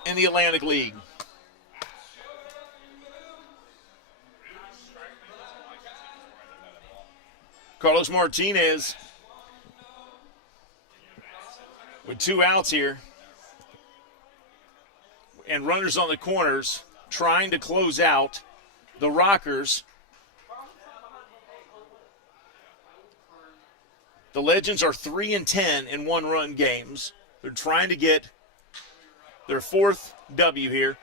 in the Atlantic League. Carlos Martinez with 2 outs here. And runners on the corners trying to close out the Rockers. The Legends are 3-10 in 1-run games. They're trying to get their 4th W here,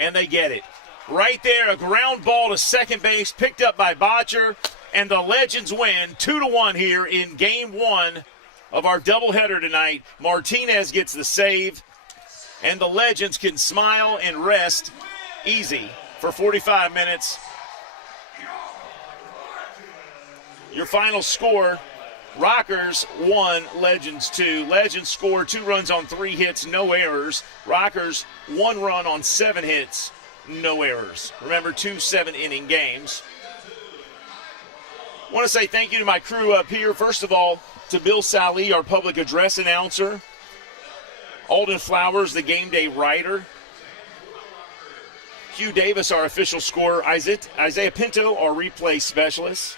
and they get it. Right there, a ground ball to second base, picked up by Botcher, and the Legends win 2-1 here in game 1 of our doubleheader tonight. Martinez gets the save, and the Legends can smile and rest easy for 45 minutes. Your final score, Rockers 1, Legends 2. Legends scored 2 runs on 3 hits, no errors. Rockers 1 run on 7 hits, no errors. Remember, 2 7-inning games. I want to say thank you to my crew up here. First of all, to Bill Sally, our public address announcer. Alden Flowers, the game day writer. Hugh Davis, our official scorer. Isaiah Pinto, our replay specialist.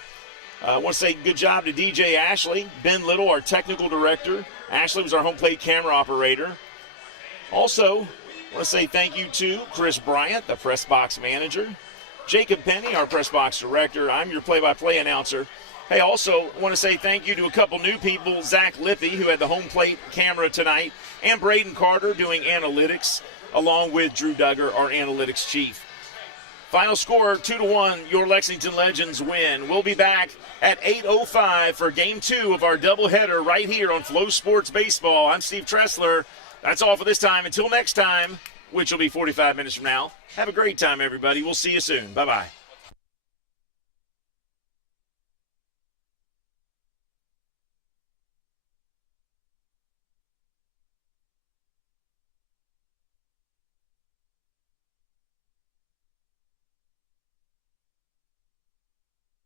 I want to say good job to DJ Ashley, Ben Little, our technical director. Ashley was our home plate camera operator. Also, I want to say thank you to Chris Bryant, the press box manager. Jacob Penny, our press box director. I'm your play-by-play announcer. Hey, also want to say thank you to a couple new people, Zach Lippy, who had the home plate camera tonight, and Braden Carter doing analytics, along with Drew Duggar, our analytics chief. Final score, 2-1, your Lexington Legends win. We'll be back at 8:05 for Game 2 of our doubleheader right here on Flow Sports Baseball. I'm Steve Tressler. That's all for this time. Until next time, which will be 45 minutes from now, have a great time, everybody. We'll see you soon. Bye-bye.